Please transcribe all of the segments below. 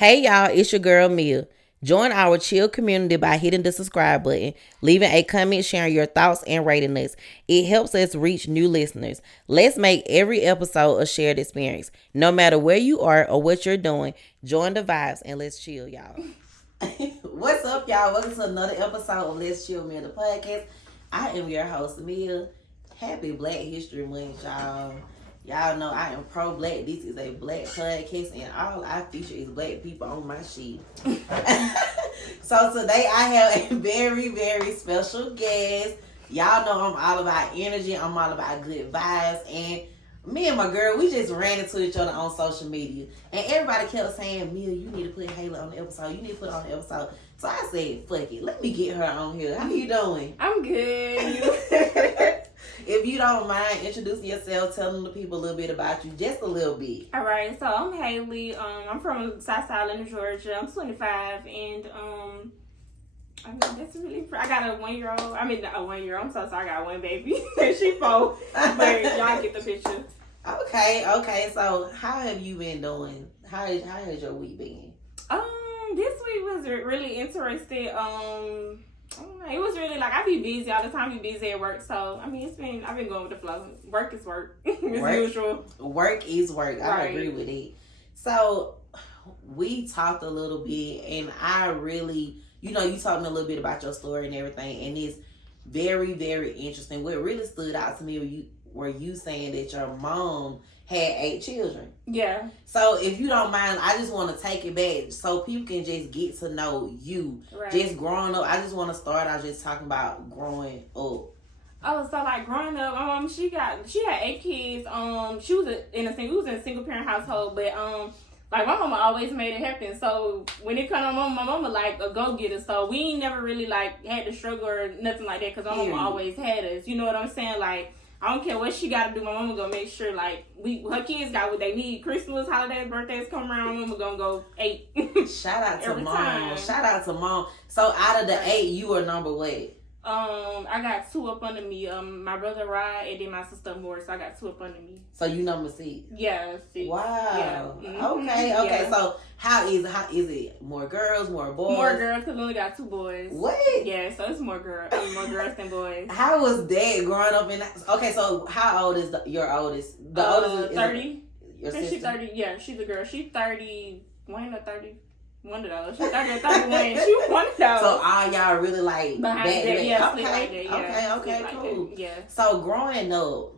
Hey y'all, it's your girl Mia. Join our chill community by hitting the subscribe button, leaving a comment, sharing your thoughts, and rating us. It helps us reach new listeners. Let's make every episode a shared experience. No matter where you are or what you're doing, join the vibes and let's chill, y'all. What's up, y'all? Welcome to another episode of Let's Chill Mia, the podcast. I am your host, Mia. Happy Black History Month, y'all. Y'all know I am pro-black. This is a black podcast, and all I feature is black people on my sheet. So today I have a very, very special guest. Y'all know I'm all about energy. I'm all about good vibes. And me and my girl, we just ran into each other on social media. And everybody kept saying, Mia, you need to put Halle on the episode. You need to put her on the episode. So I said, fuck it. Let me get her on here. How you doing? I'm good. If you don't mind introducing yourself, telling the people a little bit about you, just a little bit. All right, so I'm Halle. I'm from South Atlanta, Georgia. I'm 25, and I mean that's really. I got a 1 year old. I mean a 1 year. I'm so sorry. I got one baby. She 4, but y'all get the picture. Okay. So how have you been doing? How has your week been? This week was really interesting. It was really like I be busy all the time. Be busy at work, so I mean I've been going with the flow. Work is work as usual. Work is work. I agree with it. So we talked a little bit, and I really, you talking a little bit about your story and everything, and it's very, very interesting. What really stood out to me were you saying that your mom had 8 children. Yeah. So if you don't mind, I just want to take it back so people can just get to know you. Right. Just growing up. I just want to start out just talking about growing up. Oh, so like growing up, she had 8 kids. She was in a single parent household, but like my mama always made it happen. So when it come to my mama like a go getter. So we ain't never really like had to struggle or nothing like that because my mama always had us. You know what I'm saying? Like I don't care what she got to do. My mama gonna make sure like her kids got what they need. Christmas, holidays, birthdays come around. My mama gonna go 8. Shout out to mom. Time. Shout out to mom. So out of the 8, you were number what? I got 2 up under me. My brother Rod and then my sister Moore. So I got 2 up under me. So you number 6? Yeah, 6. Wow. Yeah. Mm-hmm. Okay. Yeah. So how is it? More girls, more boys? More girls because we only got 2 boys. What? Yeah, so it's more girls than boys. How was that growing up in? Okay, so how old is your oldest? The oldest is 30. Your sister? She's 30. Yeah, she's a girl. She's 31 or 30. One of those. She's 30 or 31. She's one of those. So all y'all really like behind that? Yeah, okay. Okay, cool. Like yeah. So growing up,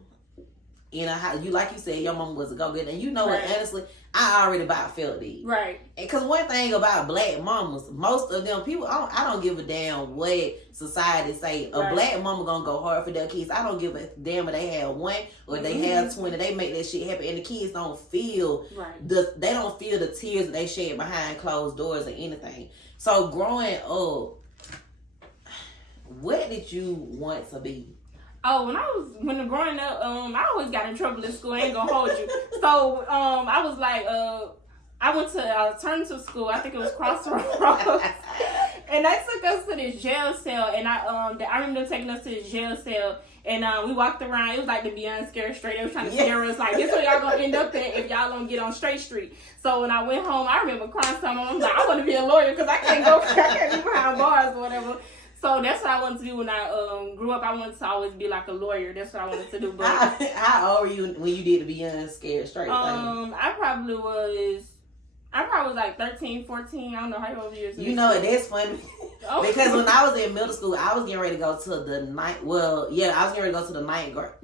how you like you said, your mom was a go getter, and what? Honestly, I already about felt it. Right. Because one thing about black mamas, most of them people, I don't give a damn what society say. A black mama gonna go hard for their kids. I don't give a damn if they have 1 or they have 20. They make that shit happen, and the kids don't feel they don't feel the tears that they shed behind closed doors or anything. So growing up, what did you want to be? Oh, when growing up, I always got in trouble in school. I ain't gonna hold you. So, I was like, I went to alternative school. I think it was Crossroads, and they took us to this jail cell. And I remember them taking us to this jail cell, and we walked around. It was like the Beyond Scare Straight. They was trying to scare us, like this is where y'all gonna end up at if y'all don't get on Straight Street. So when I went home, I remember crying to my mom. I was like, I want to be a lawyer because I can't be behind bars or whatever. So that's what I wanted to do when I grew up. I wanted to always be like a lawyer. That's what I wanted to do. But how old were you when you did the Beyond Scared Straight thing? I probably was like 13, 14. I don't know how old years. That's funny. Because when I was in middle school, I was getting ready to go to the ninth. Well, yeah, I was getting ready to go to the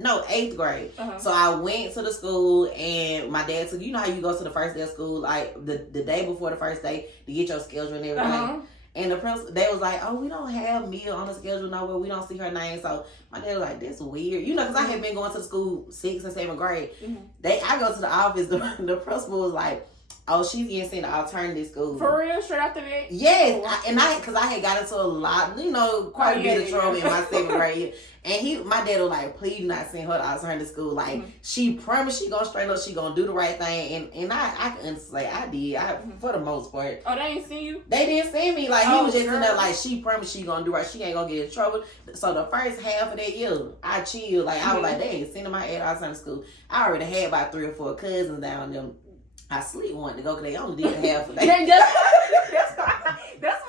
8th grade. Uh-huh. So I went to the school, and my dad took. You know how you go to the first day of school, like the day before the first day to get your schedule and everything. Uh-huh. And the principal, they was like, oh, we don't have Mia on the schedule nowhere. We don't see her name. So my dad was like, that's weird. Because I had been going to the school 6th and 7th grade. Mm-hmm. I go to the office. The principal was like, oh, she's getting sent to alternative school. For real? Straight after that? Yes. Because I had got into a lot, quite a bit of trouble in my 7th grade. And my dad was like, please not send her to alternative school. Like, she promised she gonna straighten up, she gonna do the right thing. And I can say I did, for the most part. Oh, they ain't seen you? They didn't see me. Like, he was just in there like, she promised she gonna do right. She ain't gonna get in trouble. So the first half of that year, I chilled. Like, I was like, they ain't sending my ass to alternative school. I already had about 3 or 4 cousins down them. I sleep wanted to go because they only did half a day. That's why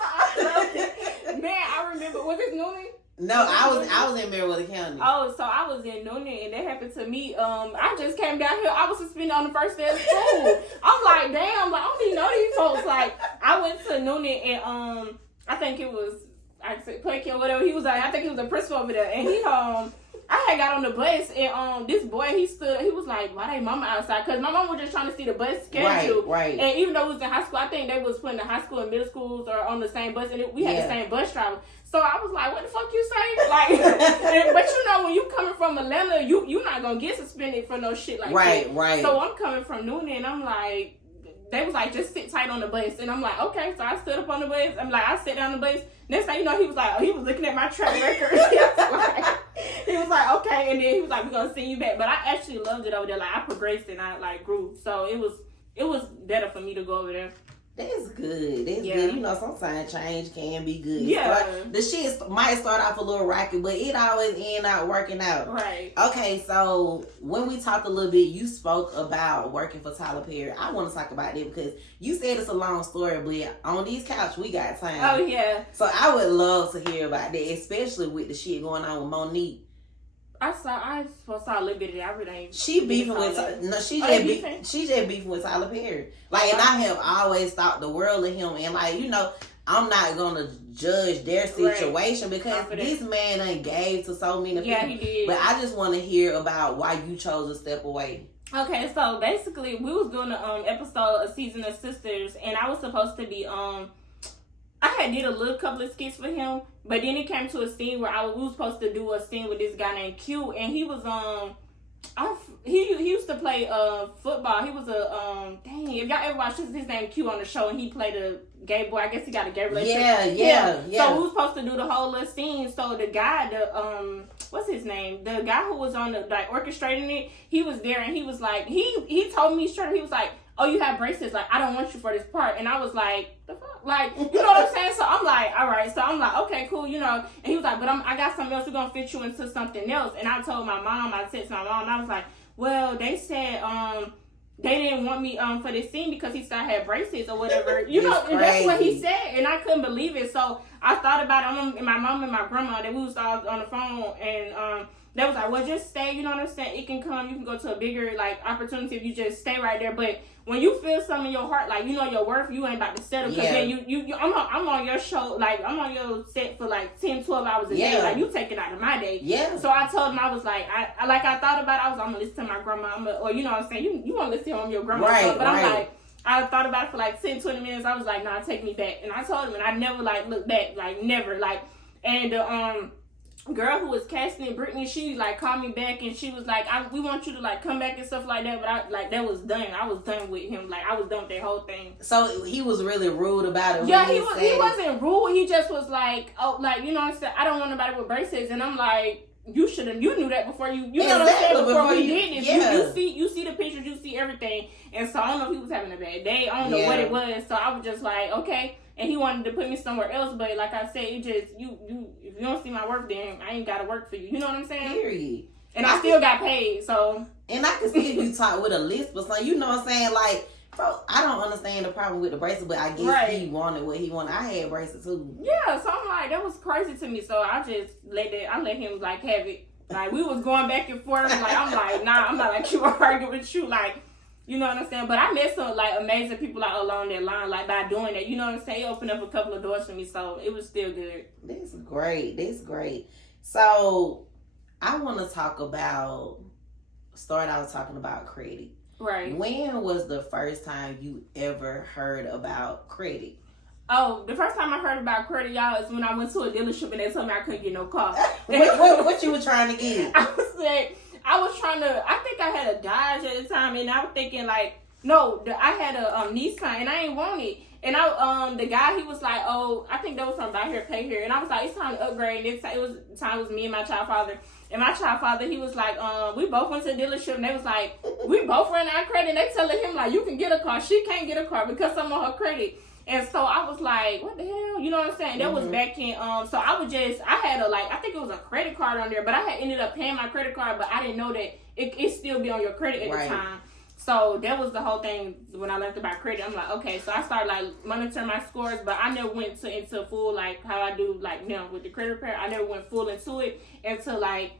I loved it. Man, I remember, was it Noonan? No, I was in Meriwether County. Oh, so I was in Noonan, and that happened to me. I just came down here. I was suspended on the first day of school. I'm like, damn, like, I don't even know these folks. Like, I went to Noonan, and I think it was, I said, Planky or whatever. He was like, I think he was the principal over there, and he I had got on the bus, and this boy, he was like, why they mama outside? Because my mom was just trying to see the bus schedule. Right. And even though it was in high school, I think they was putting the high school and middle schools or on the same bus, and we had the same bus driver. So I was like, what the fuck you say? Like, but you know, when you coming from Atlanta, you not going to get suspended for no shit like that. Right. So I'm coming from Noonan, and I'm like, they was like, just sit tight on the bus. And I'm like, okay. So I stood up on the bus. I'm like, I sat down on the bus. Next thing you know, he was like, he was looking at my track record. He was like, okay. And then he was like, we're going to send you back. But I actually loved it over there. Like, I progressed and I, like, grew. So it was better for me to go over there. That's good. That's good. You know, sometimes change can be good. Yeah. The shit might start off a little rocky, but it always end out working out. Right. Okay, so when we talked a little bit, you spoke about working for Tyler Perry. I want to talk about that because you said it's a long story, but on these couch, we got time. Oh, yeah. So I would love to hear about that, especially with the shit going on with Monique. I saw a little bit of that. I really ain't. She beefing with she just beefing with Tyler Perry. Like, and I have always thought the world of him, and like, you know, I'm not gonna judge their situation because this man done gave to so many people. Yeah, he did. But I just want to hear about why you chose to step away. Okay, so basically, we was doing an episode of Season of Sisters, and I was supposed to be I had did a little couple of skits for him, but then it came to a scene where we was supposed to do a scene with this guy named Q, and he was he used to play football. He was dang, if y'all ever watched his name Q on the show, and he played a gay boy. I guess he got a gay relationship. Yeah. So we was supposed to do the whole little scene. So the guy, what's his name? The guy who was on the like orchestrating it, he was there, and he was like, he told me straight. He was like, oh, you have braces. Like, I don't want you for this part. And I was like, the fuck? Like, you know what I'm saying? So I'm like, all right. So I'm like, okay, cool, you know. And he was like, but I got something else. We're going to fit you into something else. And I told my mom, I said to my mom, and I was like, well, they said they didn't want me for this scene because he still had braces or whatever. You know, and that's what he said. And I couldn't believe it. So I thought about it. And my mom and my grandma, they was all on the phone. And they was like, well, just stay. You know what I'm saying? It can come. You can go to a bigger, like, opportunity if you just stay right there. But when you feel something in your heart, like, you know your worth, you ain't about to settle. Because then I'm on your show, like, I'm on your set for, like, 10, 12 hours a day. Like, you take it out of my day. Yeah. So I told him, I was like, I thought about it. I'm going to listen to my grandma. Or, you know what I'm saying? You want to listen to your grandma. Right, but I'm like, I thought about it for, like, 10, 20 minutes. I was like, nah, take me back. And I told him, and I never, like, looked back. Like, never. Like, and girl who was casting Brittany, she like called me back and she was like, we want you to like come back and stuff like that, but that was done. I was done with him. Like, I was done with that whole thing. So he was really rude about it. Yeah, he wasn't rude. He just was like, oh, like, you know what I'm saying? I don't want nobody with braces. And I'm like, you knew that before you know what I'm saying, before we did this. Yeah. You see the pictures, you see everything. And so I don't know if he was having a bad day. I don't know what it was. So I was just like, okay. And he wanted to put me somewhere else, but like I said, it just, if you don't see my work, then I ain't got to work for you. You know what I'm saying? Period. And I still got paid, so. And I can see if you talk with a list, but so, you know what I'm saying? Like, I don't understand the problem with the bracelet, but I guess he wanted what he wanted. I had bracelets too. Yeah, so I'm like, that was crazy to me. So I just let him like have it. Like, we was going back and forth. Like, I'm like, nah, I'm not like you arguing with you. Like, you know what I'm saying? But I met some, like, amazing people out along that line, like, by doing that. You know what I'm saying? It opened up a couple of doors for me, so it was still good. That's great. So, I want to start out talking about credit. Right. When was the first time you ever heard about credit? Oh, the first time I heard about credit, y'all, is when I went to a dealership and they told me I couldn't get no car. What you were trying to get? I think I had a Dodge at the time, and I was thinking like, no, I had a Nissan, and I ain't want it. And the guy, he was like, oh, I think that was from Buy Here, Pay Here. And I was like, it's time to upgrade. And it was me and my child father. And my child father, he was like, we both went to the dealership, and they was like, we both ran our credit. And they telling him, like, you can get a car. She can't get a car because I'm on her credit. And so I was like, what the hell? You know what I'm saying? That was back in, so I had I think it was a credit card on there, but I had ended up paying my credit card, but I didn't know that it still be on your credit at the time. So that was the whole thing when I learned about credit. I'm like, okay, so I started like monitoring my scores, but I never went into full like how I do like now with the credit repair. I never went full into it until like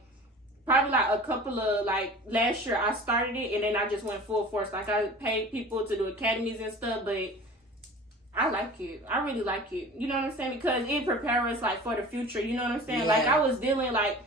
probably like a couple of like last year I started it, and then I just went full force. Like I paid people to do academies and stuff, but I like it. I really like it. You know what I'm saying? Because it prepares us like for the future. You know what I'm saying? Yeah. Like I was dealing like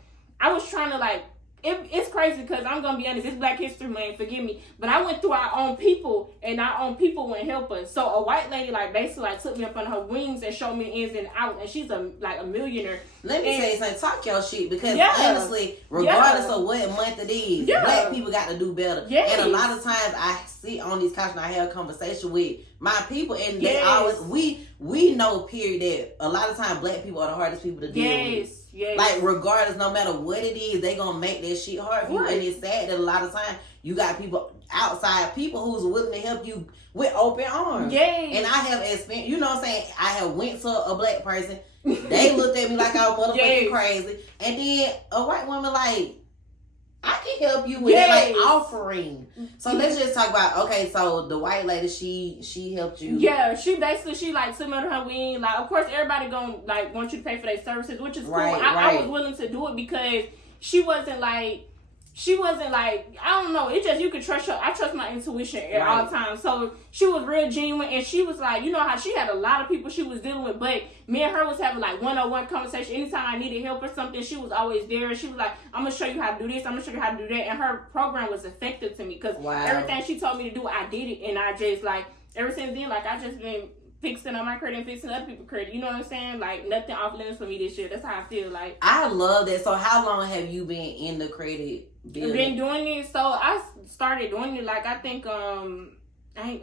I was trying to like. It's crazy because I'm going to be honest, it's Black History Month, forgive me, but I went through our own people, and our own people wouldn't help us. So a white lady, like, basically, like, took me up on her wings and showed me ins and out, and she's a millionaire. Let me say something, talk your shit, because honestly, regardless of what month it is, Black people got to do better. Yes. And a lot of times I sit on these couches and I have a conversation with my people, and they always, we know, period, that a lot of times Black people are the hardest people to deal with. Yes. Like, regardless, no matter what it is, they gonna make that shit hard for you. And it's sad that a lot of times you got people outside, people who's willing to help you with open arms. Yes. And I have experienced, you know what I'm saying? I have went to a Black person. They looked at me like I was motherfucking crazy. And then a white woman like, I can help you with that, like, offering. So let's just talk about, okay, so the white lady, she helped you. Yeah, she like took me under her wing. Like, of course, everybody gonna like want you to pay for their services, which is cool. I was willing to do it because she wasn't like, I don't know. It just, you could trust her. I trust my intuition at all times. So she was real genuine, and she was like, you know how she had a lot of people she was dealing with, but me and her was having like one-on-one conversation. Anytime I needed help or something, she was always there. She was like, I'm going to show you how to do this. I'm going to show you how to do that. And her program was effective to me because everything she told me to do, I did it. And I just like, ever since then, like I just been fixing on my credit and fixing other people's credit. You know what I'm saying? Like, nothing off limits for me this year. That's how I feel. Like, I love that. So how long have you been in the credit building? I've been doing it. So I started doing it like, I think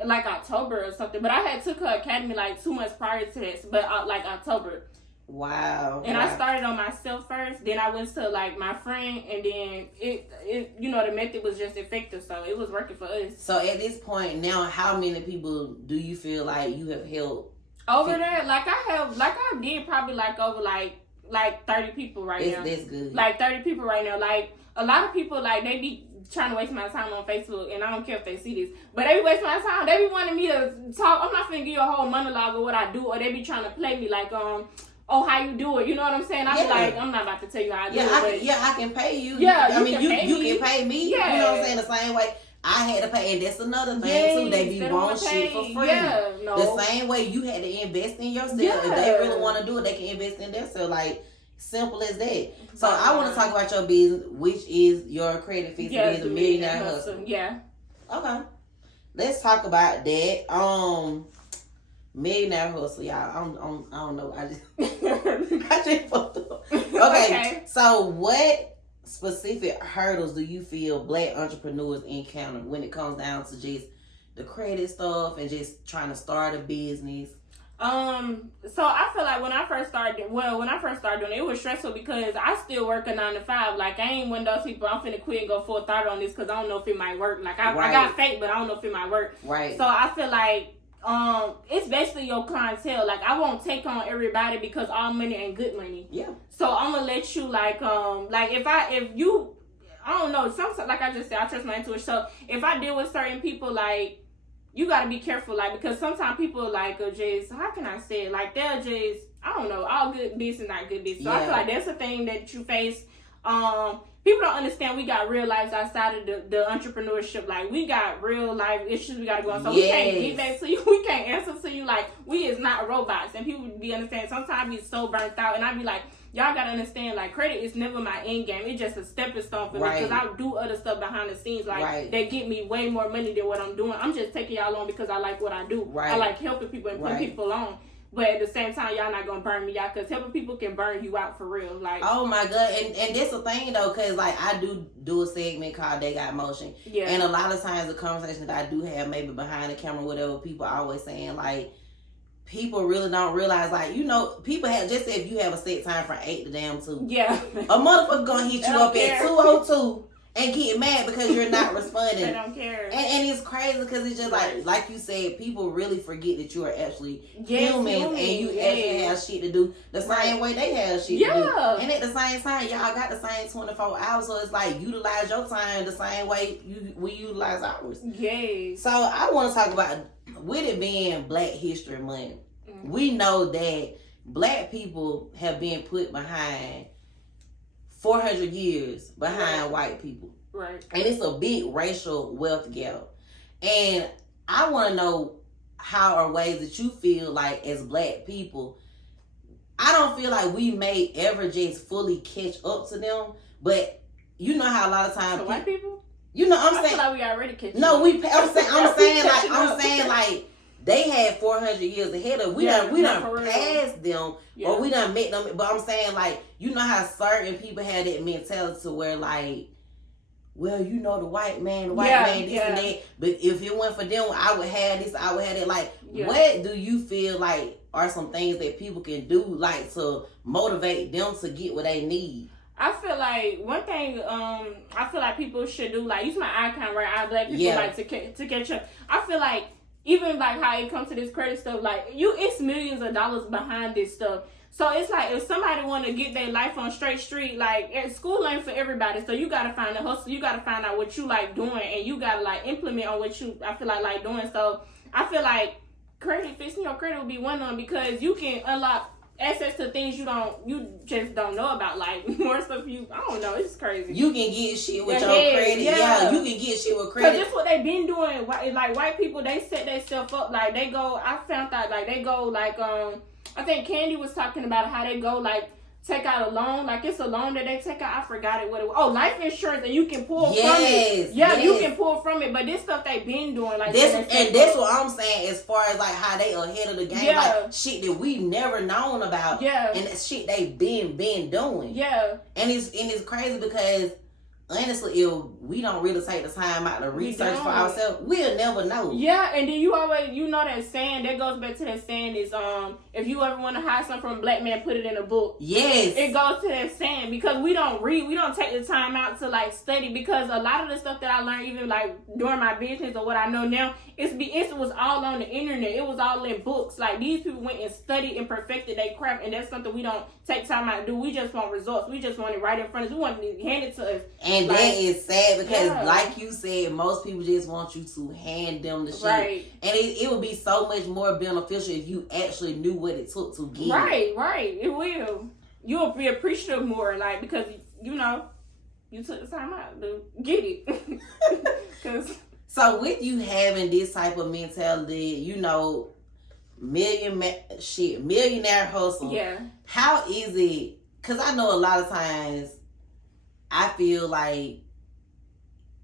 like October or something. But I had took her academy like 2 months prior to this, but like October. Wow. And I started on myself first. Then I went to like my friend, and then it you know, the method was just effective, so it was working for us. So at this point now, how many people do you feel like you have helped over there? Like I did probably like over like 30 people now. That's good. Like 30 people right now. Like a lot of people, like they be trying to waste my time on Facebook, and I don't care if they see this, but they be wasting my time. They be wanting me to talk. I'm not finna give you a whole monologue of what I do, or they be trying to play me like oh, how you do it? You know what I'm saying? I be like, I'm not about to tell you how I do it. I can pay you. Yeah, I mean, you can pay me. Yeah. You know what I'm saying? The same way I had to pay, and that's another thing too. They be wanting shit for free. Yeah, no. The same way you had to invest in yourself. Yeah. If they really want to do it, they can invest in themselves. Like, simple as that. So I want to talk about your business, which is your credit fixing business, Millionaire Hustle. Yeah. Okay. Let's talk about that. Millionaire Hustle, y'all. I don't know. I just fucked up. Okay. So what specific hurdles do you feel Black entrepreneurs encounter when it comes down to just the credit stuff and just trying to start a business? So I feel like when I first started doing it, it was stressful because I still work a 9 to 5. Like, I ain't one of those people, I'm finna quit and go full throttle on this because I don't know if it might work. Like, I got faith, but I don't know if it might work. Right. So I feel like it's basically your clientele. Like, I won't take on everybody because all money ain't good money. Yeah. So I'm gonna let you like if you I don't know, sometimes, like I just said, I trust my intuition. So if I deal with certain people, like, you gotta be careful, like, because sometimes people like are just, how can I say it? Like, they're just, I don't know, all good business, not good business. So I feel like that's a thing that you face. People don't understand we got real lives outside of the entrepreneurship. Like, we got real life issues we gotta go on. So we can't get back to you. We can't answer to you. Like, we is not robots. And people be understanding. Sometimes I be so burnt out, and I be like, y'all gotta understand, like, credit is never my end game. It's just a stepping stone for me because I do other stuff behind the scenes, like that get me way more money than what I'm doing. I'm just taking y'all on because I like what I do. I like helping people and putting people on. But at the same time, y'all not gonna burn me out because helping people can burn you out for real. Like, oh my god, and that's the thing though, because like I do a segment called They Got Motion, and a lot of times the conversations that I do have, maybe behind the camera, whatever, people are always saying like, people really don't realize, like, you know, people have just said if you have a set time from 8 to damn 2. Yeah. A motherfucker gonna hit you up at 2:02 and get mad because you're not responding. They don't care. And it's crazy because it's just like you said, people really forget that you are actually human and you actually have shit to do the same way they have shit to do. And at the same time, y'all got the same 24 hours, so it's like utilize your time the same way we utilize ours. Yes. So I want to talk about, with it being Black History Month, we know that Black people have been put behind 400 years behind white people. Right. And it's a big racial wealth gap. And I want to know how are ways that you feel like as Black people, I don't feel like we may ever just fully catch up to them, but you know how a lot of times white people? You know, I'm I saying feel like we already catch up. No, I'm saying like they had 400 years ahead of we done passed them or we done met them. But I'm saying like, you know how certain people had that mentality to where like, well, you know, the white man, this and that. But if it wasn't for them, I would have this, I would have that. Like, what do you feel like are some things that people can do like to motivate them to get what they need? I feel like one thing I feel like people should do, like, use my icon, right? I Black people like to catch up. I feel like even like how it comes to this credit stuff, like it's millions of dollars behind this stuff. So it's like if somebody want to get their life on straight street, like school ain't for everybody. So you gotta find a hustle. You gotta find out what you like doing, and you gotta like implement on what you I feel like doing. So I feel like fixing your credit will be one of them because you can unlock access to things you just don't know about, like more stuff I don't know, it's crazy. You can get shit with your credit. Yeah, you can get shit with credit. Cause that's what they've been doing. Like white people, they set themselves up. Like they go. I found out like they go like I think Candy was talking about how they go like take out a loan, like it's a loan that they take out. I forgot it what it was. Oh, life insurance, and you can pull from it. Yeah, you can pull from it. But this stuff they been doing, like this, and that's what I'm saying as far as like how they ahead of the game, like shit that we never known about. Yeah, and that shit they been doing. Yeah, and it's crazy because honestly, if we don't really take the time out to research for ourselves, we'll never know. Yeah, and then you know that saying that goes back to that saying is if you ever want to hide something from a Black man, put it in a book. Yes, it goes to that saying because we don't read, we don't take the time out to like study because a lot of the stuff that I learned even like during my business or what I know now, it was all on the internet. It was all in books. Like these people went and studied and perfected their craft, and that's something we don't take time out to do. We just want results. We just want it right in front of us. We want it handed to us. And like, that is sad because like you said, most people just want you to hand them the shit. Right. And it would be so much more beneficial if you actually knew what it took to get it. Right. It will. You'll be appreciative more, like, because, you know, you took the time out to get it. So with you having this type of mentality, you know, millionaire hustle. Yeah. How is it? Because I know a lot of times I feel like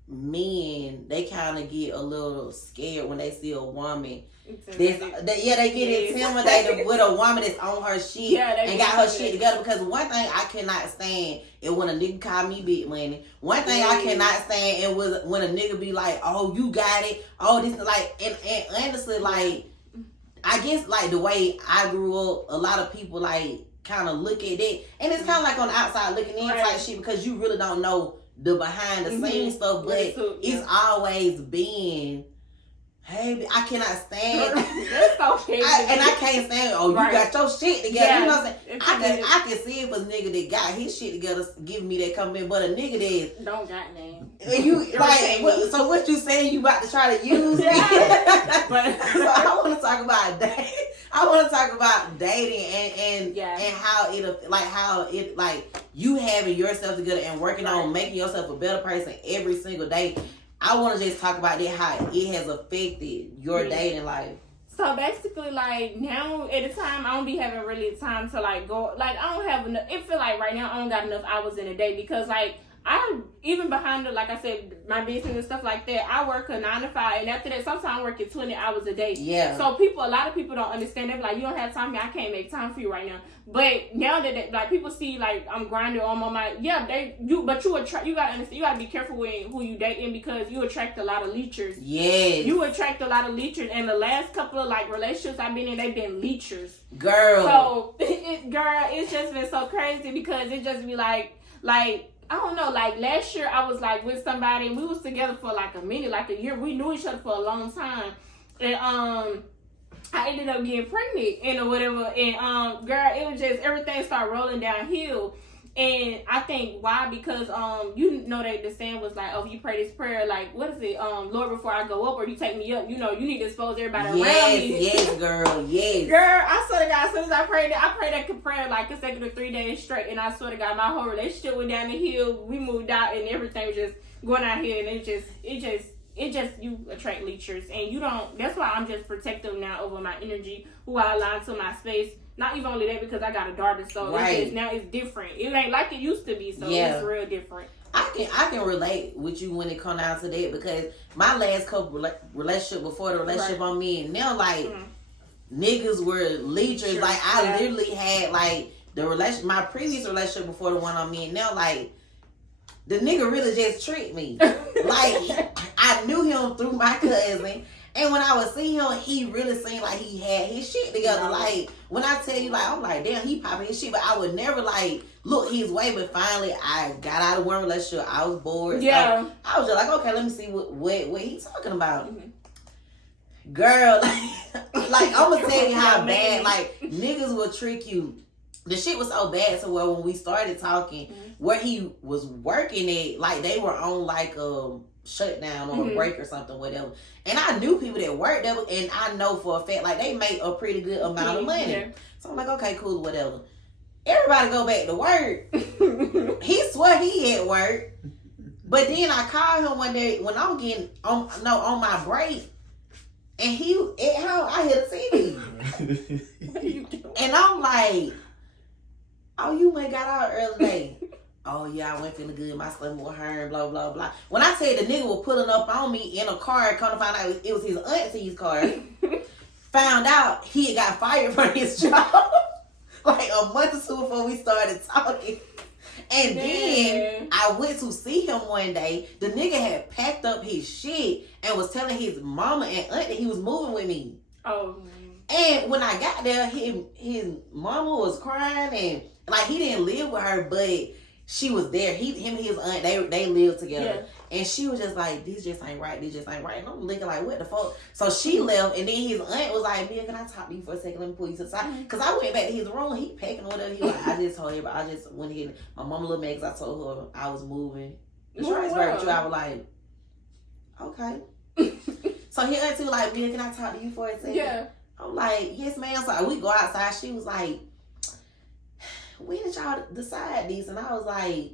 men, they kind of get a little scared when they see a woman. They get intimidated with a woman that's on her shit and got her shit together. Because one thing I cannot stand is when a nigga call me big money. One thing I cannot stand is when a nigga be like, oh, you got it. Oh, this like, and honestly, like, I guess like the way I grew up, a lot of people like kind of look at it, and it's kind of like on the outside looking in type shit because you really don't know the behind the scenes stuff, but it's always been, hey, I cannot stand that's okay. I can't stand you got your shit together. Yeah. You know what I'm saying? I can see if a nigga that got his shit together giving me that compliment, but a nigga that don't got name. You like so what you saying you about to try to use me? But so I want to talk about dating. I want to talk about dating and how it like you having yourself together and working on making yourself a better person every single day. I want to just talk about that, how it has affected your dating life. So basically, like, now at the time, I don't be having really time to, like, go, like, I don't have enough, it feel like right now I don't got enough hours in a day because, like, I, even behind the, like I said, my business and stuff like that, I work a 9 to 5, and after that, sometimes I'm working 20 hours a day. Yeah. So a lot of people don't understand. They're like, you don't have time for me, I can't make time for you right now. But now that, like, people see, like, I'm grinding on my mind, you gotta understand, you gotta be careful with who you dating because you attract a lot of leechers. Yes. You attract a lot of leechers, and the last couple of, like, relationships I've been in, they've been leechers. Girl. So, it's just been so crazy because it just be like, I don't know, like last year I was like with somebody and we was together for like a minute, like a year. We knew each other for a long time. And I ended up getting pregnant and or whatever. And girl, it was just everything started rolling downhill. And I think why? Because you know that the saying was like, oh, you pray this prayer, like what is it? Lord, before I go up, or you take me up. You know, you need to expose everybody around me. Yes, girl, yes. Girl, I swear to God, as soon as I prayed that prayer like consecutive 3 days straight, and I swear to God, my whole relationship went down the hill. We moved out, and everything was just going out here, and it just you attract leechers, and you don't. That's why I'm just protective now over my energy, who I allow to my space. Not even only that, because I got a daughter, so it's now it's different. It ain't like it used to be, so it's real different. I can relate with you when it comes down to that, because my last couple relationship before the relationship on me, and now like niggas were leechers. Sure. Like I literally had like my previous relationship before the one on me, and now like the nigga really just tricked me. Like I knew him through my cousin. And when I was seeing him, he really seemed like he had his shit together. Right. Like, when I tell you, like, I'm like, damn, he popping his shit. But I would never, like, look his way. But finally, I got out of one relationship. I was bored. Yeah. So I was just like, okay, let me see what he's talking about. Mm-hmm. Girl, like, I'm going to tell you how bad, like, niggas will trick you. The shit was so bad to where when we started talking, where he was working at, like, they were on, like, shutdown or a break or something, whatever. And I knew people that worked there, and I know for a fact, like, they make a pretty good amount of money. Yeah. So I'm like, okay, cool, whatever. Everybody go back to work. He swear he at work. But then I called him one day when I'm getting on my break, and he at home, I hear the TV. What are you doing? And I'm like, oh, you went got out early today. Oh, yeah, I went feeling good. My stomach was hurting, blah, blah, blah. When I said the nigga was pulling up on me in a car, come to find out it was his auntie's car, found out he had got fired from his job like a month or two before we started talking. And then I went to see him one day. The nigga had packed up his shit and was telling his mama and aunt that he was moving with me. Oh. And when I got there, his mama was crying, and like he didn't live with her, but she was there. Him and his aunt, they lived together. Yeah. And she was just like, this just ain't right. And I'm looking like, what the fuck? So she left, and then his aunt was like, Mia, can I talk to you for a second? Let me pull you to the side. Because I went back to his room. He packing or whatever. He was like, I just told her, I just went ahead. My mama a little mad because I told her I was moving. I was like, okay. So his auntie was like, Mia, can I talk to you for a second? Yeah. I'm like, yes, ma'am. So we go outside. She was like, when did y'all decide this? And I was like,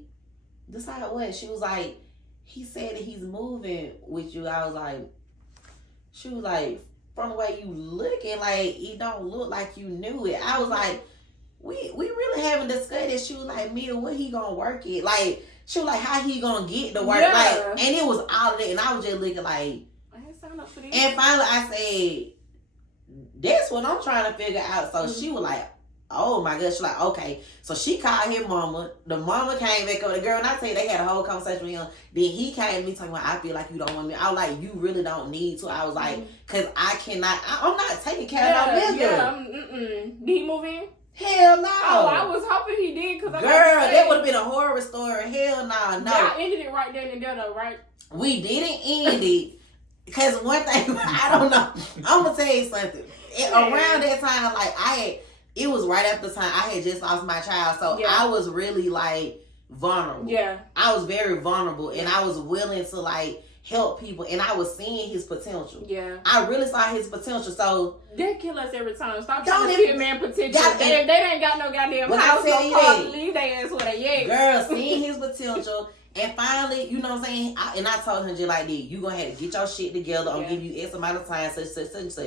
decide what? She was like, he said that he's moving with you. I was like, she was like, from the way you looking, like, it don't look like you knew it. I was like, we really haven't discussed it. She was like, Mia, what he gonna work it? Like, she was like, how he gonna get the work? Yeah. Like, and it was all of that. And I was just looking like, I ain't signed up for this. And finally I said, that's what I'm trying to figure out. So she was like, oh my gosh, she's like, okay. So she called his mama. The mama came back up. The girl, and I tell you, they had a whole conversation with him. Then he came to me talking about, I feel like you don't want me. I was like, you really don't need to. I was like, because I cannot, I'm not taking care of no nigga. Yeah, Did he move in? Hell no. Oh, I was hoping he did. Girl, that would have been a horror story. Hell no. Y'all ended it right then and there though, right? We didn't end it. Because one thing, I don't know. I'm going to tell you something. Around that time, like, it was right after the time I had just lost my child. So I was really, like, vulnerable. Yeah. I was very vulnerable. And I was willing to, like, help people. And I was seeing his potential. Yeah. I really saw his potential. So they kill us every time. Stop trying to see a man potential. They ain't got no goddamn house. No leave their ass where they at. Girl, seeing his potential. And finally, you know what I'm saying? I told him just like this, you gonna have to get your shit together. I'm giving you X amount of time, such.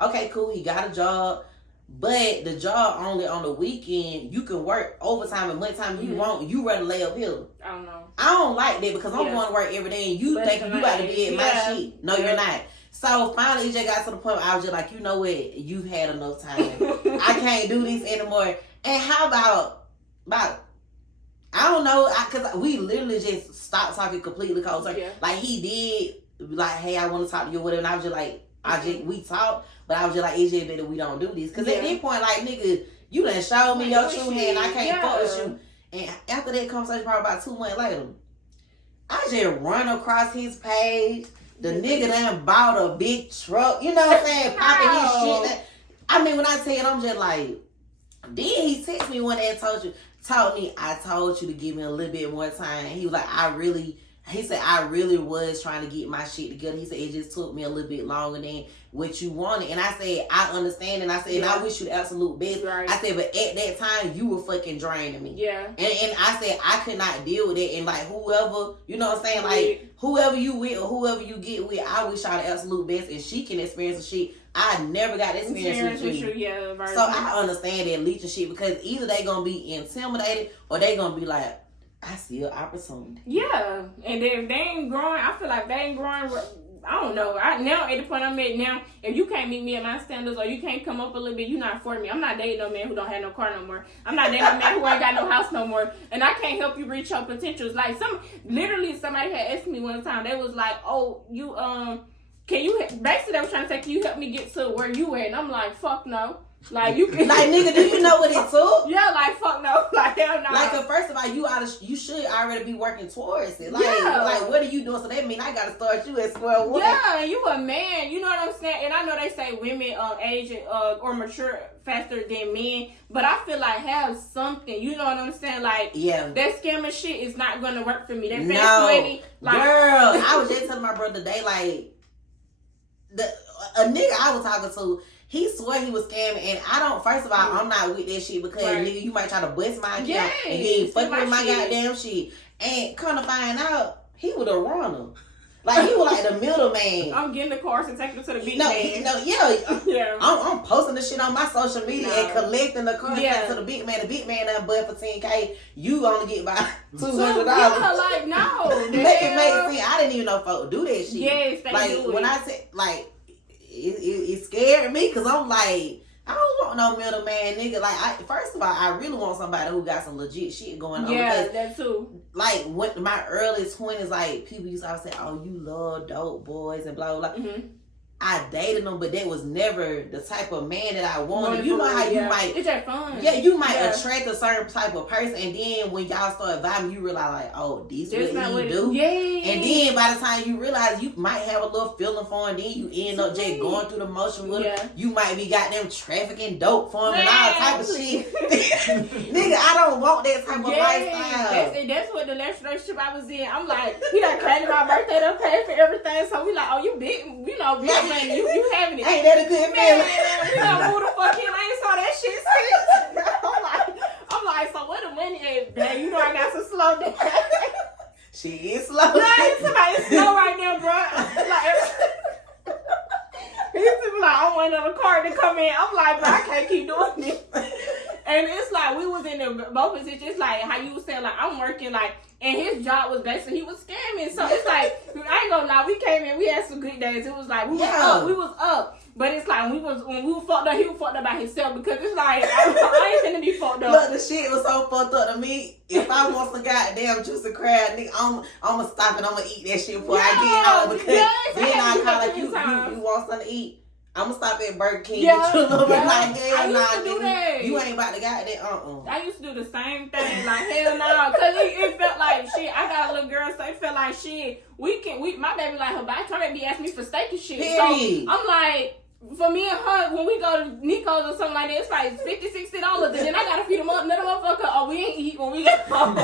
Okay, cool. He got a job. But the job only on the weekend. You can work overtime and much time you want. You rather lay up here. I don't know. I don't like that because I'm going to work every day and you think you got to be at my shit. No, you're not. So finally it just got to the point where I was just like, you know what? You've had enough time. I can't do this anymore. And how about I don't know, because we literally just stopped talking completely cold turkey. Like he did, like, hey, I want to talk to you or whatever. And I was just like, we talked. But I was just like, it's just better we don't do this. Because at this point, like, nigga, you done showed me your true hand. I can't fuck with you. And after that conversation, probably about 2 months later, I just run across his page. The nigga done bought a big truck. You know what I'm saying? Popping his shit. I mean, when I tell you, I'm just like, then he texted me one day and told me, I told you to give me a little bit more time. He was like, he said, I really was trying to get my shit together. He said, it just took me a little bit longer than what you wanted. And I said, I understand. And I said, and I wish you the absolute best. Right. I said, but at that time, you were fucking draining me. Yeah. And I said, I could not deal with it. And like, whoever, you know what I'm saying? Like, whoever you with or whoever you get with, I wish y'all the absolute best. And she can experience the shit. I never got experience with you. Yeah, right. So I understand that leeching shit, because either they going to be intimidated or they going to be like, I see an opportunity. Yeah, and then if they ain't growing, I feel like they ain't growing. I don't know. Now at the point I'm at now, if you can't meet me at my standards or you can't come up a little bit, you're not for me. I'm not dating no man who don't have no car no more. I'm not dating no man who ain't got no house no more. And I can't help you reach your potentials. Like literally somebody had asked me one time. They was like, "Oh, you can you?" Basically, they was trying to say, "Can you help me get to where you at?" And I'm like, "Fuck no." Like you can, like nigga, do you know what it took? Yeah, like fuck no, like hell no. Like first of all, you should already be working towards it. Like what are you doing? So that mean I gotta start you at square one. Yeah, you a man. You know what I'm saying? And I know they say women age or mature faster than men, but I feel like have something. You know what I'm saying? Like that scamming shit is not gonna work for me. That fast money, like girl. I was just telling my brother today, like a nigga I was talking to. He swore he was scamming, and I don't. First of all, I'm not with that shit because nigga, you might try to bust my account and he ain't fucking with my goddamn shit. And come to find out, he was a runner. Like he was like the middleman. I'm getting the cars and taking them to the beach. Yeah. I'm posting the shit on my social media and collecting the cars to the big man. The big man done bud for $10K. You only get by $200. Yeah, like no, make it make sense. I didn't even know folks do that shit. Yes, they like do it. When I said like. It scared me because I'm like, I don't want no middleman nigga. Like, first of all, I really want somebody who got some legit shit going on. Yeah, that too. Like, when my early 20s, like, people used to always say, oh, you love dope boys and blah, blah, blah. Mm-hmm. I dated them, but that was never the type of man that I wanted. You know how you might... It's just fun. Yeah, you might attract a certain type of person, and then when y'all start vibing, you realize, like, oh, this is what he do. Yeah. And then by the time you realize, you might have a little feeling for him, then you end up just going through the motion with him. You might be goddamn trafficking dope for him and all type of shit. Nigga, I don't want that type of lifestyle. That's what the last relationship I was in. I'm like, he done crazy my birthday, done paid for everything, so we like, oh, you big, you know, big man. You having it. Ain't that a good feeling? You know who the fuck you ain't saw that shit since. I'm like, so where the money at, babe? You know I got to slow down. She is slow. Yeah, it's slow right now, bro. Like, he used to be like, I want another card to come in. I'm like, bro, I can't keep doing this. And it's like, we was in the both positions. It's like how you was saying, like, I'm working, like, and his job was basically, he was scamming. So it's like, I ain't gonna lie, we came in, we had some good days. It was like, we was up. But it's like, when we were fucked up, he was fucked up by himself, because it's like, I ain't finna be fucked up. Look, the shit was so fucked up to me. If I want some goddamn juice and crab, nigga, I'm gonna stop and I'm gonna eat that shit before I get home, because then I call like, you want something to eat? I'm gonna stop at Burger King. Get you a little bit like, hell nah, nigga. You ain't about to got that, I used to do the same thing, like, hell nah. Cause it felt like, shit, I got a little girl, so it felt like, shit, my baby like her back, her baby asked me for steak and shit. Period. So I'm like, for me and her, when we go to Nico's or something like that, it's like $50-$60. And then I gotta feed them up, another motherfucker. Oh, we ain't eat when we get home.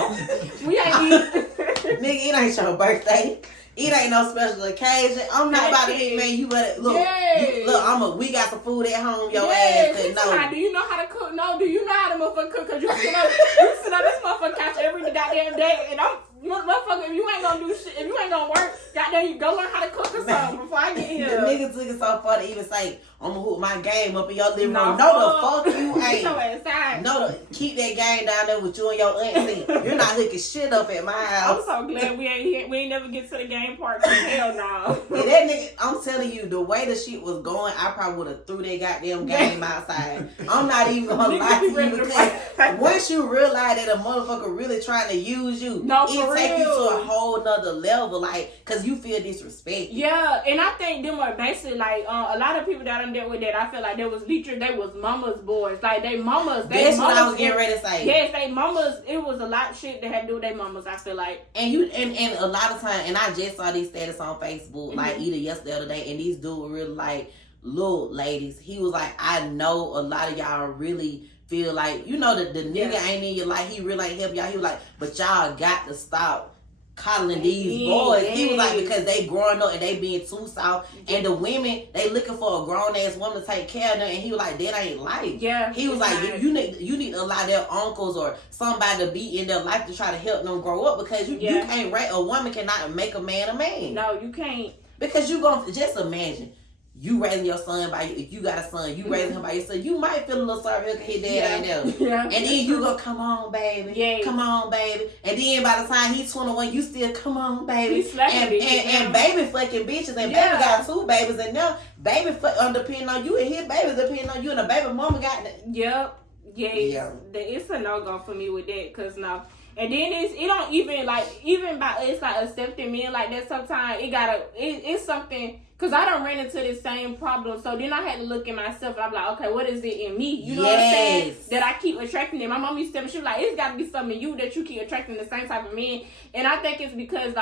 We ain't eat. Nigga, it ain't your birthday. It ain't no special occasion. I'm not about to be, man, you better, look, we got some food at home, your ass could know. Like, do you know how to cook? No, do you know how to motherfucker cook? Because you sit on this motherfucker couch every goddamn day, and motherfucker, if you ain't gonna do shit, if you ain't gonna work, goddamn, you go learn how to cook or something before I get here. The nigga took it so far to even say, I'm gonna hook my game up in your living room. No, the fuck you ain't. No, keep that game down there with you and your auntie. You're not hooking shit up at my house. I'm so glad we ain't never get to the game part. Hell no. Yeah, that nigga, I'm telling you, the way the shit was going, I probably would have threw that goddamn game outside. I'm not even gonna lie to you, because once you realize that a motherfucker really trying to use you, it take you to a whole nother level, like, cause you feel disrespected. Yeah, and I think them are basically like a lot of people that I'm dealt with that I feel like they was leechers, they was mama's boys, like they mamas. That's what I was getting ready to say. Yes, they mamas. It was a lot of shit that had to do with their mamas. I feel like. And a lot of times, and I just saw these status on Facebook, like either yesterday or the other day, and these dudes were really like, look, ladies. He was like, I know a lot of y'all really feel like, the nigga ain't in your life. He really ain't help y'all. He was like, but y'all got to stop coddling these boys. He was like, because they growing up and they being too soft, and the women, they looking for a grown ass woman to take care of them, and he was like, that ain't life. Yeah. He was like, you need to allow their uncles or somebody to be in their life to try to help them grow up, because you can't a woman cannot make a man a man. No, you can't. Because you gonna just imagine. You raising your son if you got a son, you raising him by yourself, you might feel a little sorry because his dad ain't there. Yeah. And then you go, come on, baby. Yeah. Come on, baby. And then by the time he's 21, you still, come on, baby. He's slapping and baby fucking bitches. And baby got 2 babies. And now baby depending on you, and his baby depending on you. And the baby mama got that. Yep. Yeah. It's a no-go for me with that. Because no. And then it don't even by it's like accepting men like that. Sometimes it's something, because I done ran into this same problem. So then I had to look at myself and I'm like, okay, what is it in me? You know what I'm saying? That I keep attracting them. My mom used to tell me, she was like, it's got to be something in you that you keep attracting the same type of men. And I think it's because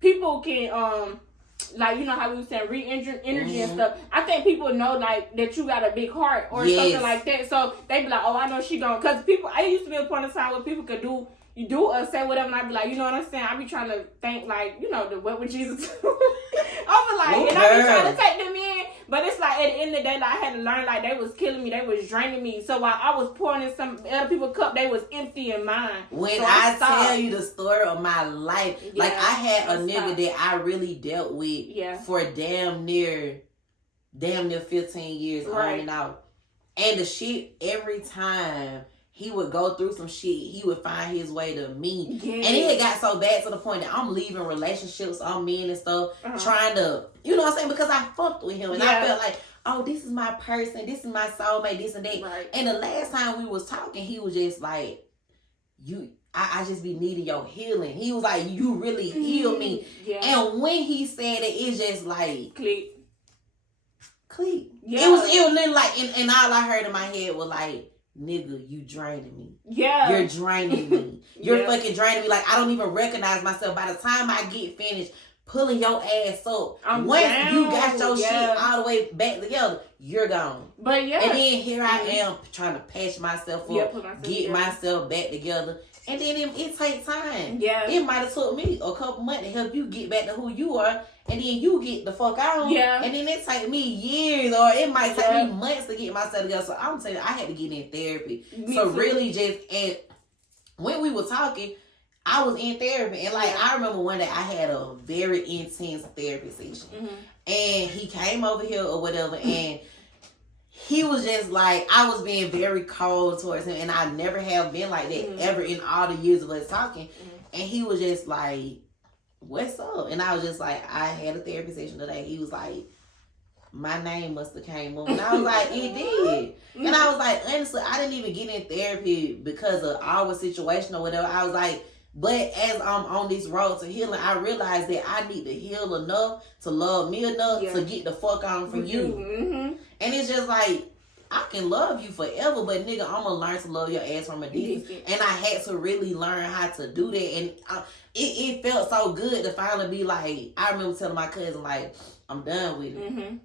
people can how we were saying, energy and stuff. I think people know that you got a big heart or something like that. So they be like, oh, I know she gonna, because I used to be a point of time where people could do or say whatever, and I be like, you know what I'm saying? I be trying to think the what would Jesus do? I was like, and I be trying to take them in, but it's like at the end of the day, I had to learn they was killing me, they was draining me. So while I was pouring in some other people's cup, they was empty in mine. When I tell you the story of my life, I had a nigga that I really dealt with for damn near 15 years on and out, and the shit every time he would go through some shit, he would find his way to me. Yes. And it got so bad to the point that I'm leaving relationships on men and stuff, trying to, you know what I'm saying? Because I fucked with him. And I felt like, oh, this is my person, this is my soulmate, this and that. Right. And the last time we was talking, he was just like, I just be needing your healing. He was like, you really heal me. Yeah. And when he said it, it's just like, click. Yeah. It was literally like, and all I heard in my head was like, nigga, you draining me. Yeah. You're draining me. You're fucking draining me. Like, I don't even recognize myself. By the time I get finished pulling your ass up, once you got your shit all the way back together, you're gone. But and then here I am trying to patch myself up, get myself back together. And then it takes time. Yeah. It might have took me a couple months to help you get back to who you are. And then you get the fuck out. Yeah. And then it take me years, or it might take me months to get myself together. So I'm telling you, I had to get in therapy. Me too. Really and when we were talking, I was in therapy. And I remember one day I had a very intense therapy session. Mm-hmm. And he came over here or whatever, and he was just like, I was being very cold towards him. And I never have been like that ever in all the years of us talking. And he was just like, what's up? And I was just like, I had a therapy session today. He was like, my name must have came up. And I was like, it did. And I was like, honestly, I didn't even get in therapy because of our situation or whatever. I was like, but as I'm on this road to healing, I realized that I need to heal enough to love me enough to get the fuck on from you. Mm-hmm. And it's just like, I can love you forever, but nigga, I'm gonna learn to love your ass from a distance. And I had to really learn how to do that. And it felt so good to finally be like, I remember telling my cousin, like, I'm done with it. Mm-hmm.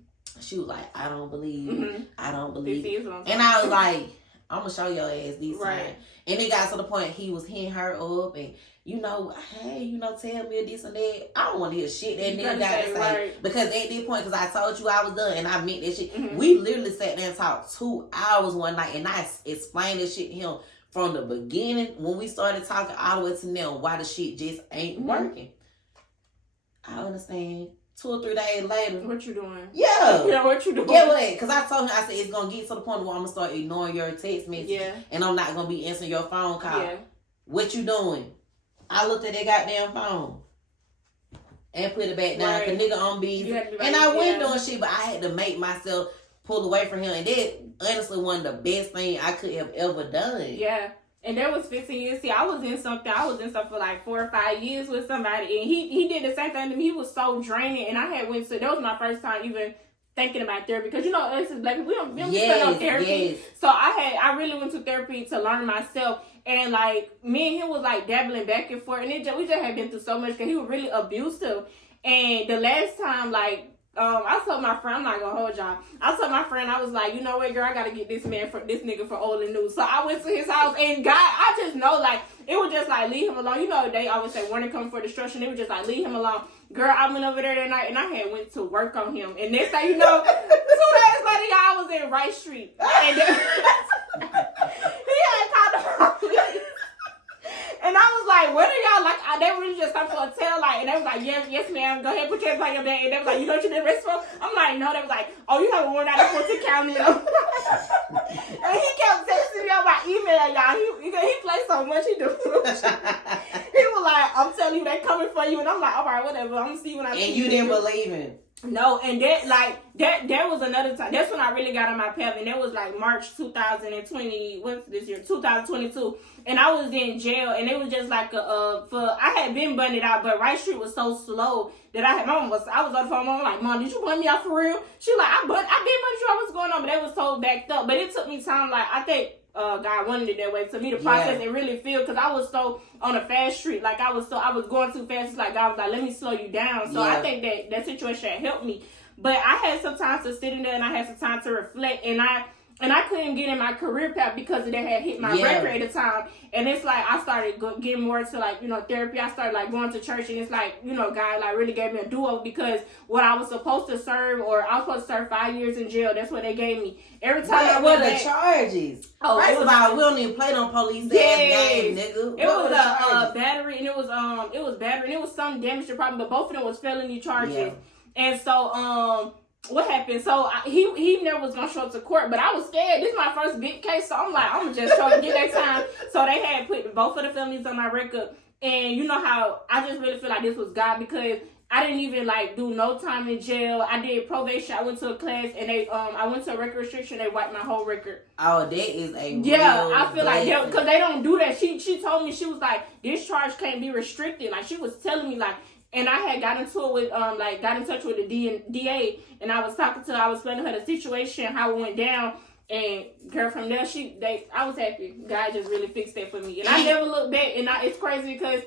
She was like, I don't believe it. I don't believe it. And I was like, I'm gonna show your ass this time. And it got to the point he was hitting her up and, hey, tell me this and that. I don't want to hear shit that nigga got to say. Because at this point, because I told you I was done and I meant that shit. Mm-hmm. We literally sat there and talked 2 hours one night, and I explained this shit to him from the beginning when we started talking all the way to now why the shit just ain't working. I understand. 2 or 3 days later. What you doing? Yeah. What you doing? Yeah, what? Because I told him, I said, it's going to get to the point where I'm going to start ignoring your text messages. And I'm not going to be answering your phone call. Yeah. What you doing? I looked at that goddamn phone and put it back down. Cause nigga on busy. And I wasn't doing shit, but I had to make myself pull away from him. And that honestly one of the best things I could have ever done. Yeah. And that was 15 years. See, I was in something for like 4 or 5 years with somebody, and he did the same thing to me. He was so draining, and I had that was my first time even thinking about therapy, because this is like we don't spend on therapy. Yes. So I really went to therapy to learn myself, and like me and him was like dabbling back and forth, and we just had been through so much because he was really abusive. And the last time, like, I told my friend, I'm not gonna hold y'all. I told my friend, I was like, you know what, girl, I gotta get this nigga for old and new. So I went to his house, and God, I just know, like, it was just like, leave him alone. They always say warning come for destruction. It was just like, leave him alone. Girl, I went over there that night, and I had went to work on him. And next thing you know, 2 days later, y'all, I was in Rice Street. And then, he had called the police. And I was like, what are y'all, like, they really just come for a tail light. And they was like, yes, ma'am, go ahead, put your hands on your back. And they was like, you know what you did arrest for? I'm like, no. They was like, oh, you have a warrant out of Fulton County. And he kept texting me on my email, y'all. He plays so much, he do. He was like, I'm telling you, they coming for you. And I'm like, all right, whatever, I'm gonna see when I see you. And you didn't believe him. No, and that was another time. That's when I really got on my path, and that was like March 2020. What's this year? 2022. And I was in jail, and it was just like I had been bunded out, but Rice Street was so slow that I was on the phone. I'm like, Mom, did you bund me out for real? She like, I've been bunded out. What's going on? But they was so backed up. But it took me time. Like, I think God wanted it that way to me to process and really feel, because I was so on a fast street. Like, I was going too fast. It's like God was like, let me slow you down. So I think that situation helped me. But I had some time to sit in there, and I had some time to reflect, and I couldn't get in my career path because they had hit my record at the time. And it's like I started getting more to, like, therapy. I started like going to church, and it's like, God like really gave me a do-over, because what I was supposed to serve, or I was supposed to serve 5 years in jail, that's what they gave me. Every time I went back, the charges? Oh, first of all, we don't even play no police ass game, nigga. It was a battery, and it was battery, and it was some damage to property, but both of them was felony charges. Yeah. And so what happened? So he never was gonna show up to court, but I was scared. This is my first big case, so I'm like, I'm gonna just try to get that time. So they had put both of the felonies on my record, and you know how I just really feel like this was God, because I didn't even like do no time in jail. I did probation. I went to a class, and I went to a record restriction. They wiped my whole record. Oh, that is a real I feel blessing. Like because they don't do that. She told me, she was like, this charge can't be restricted. Like, she was telling me, like. And I had got into it with, got in touch with the DA, and I was explaining her the situation, how it went down, and girl, from there, I was happy. God just really fixed that for me. And I never looked back, and it's crazy because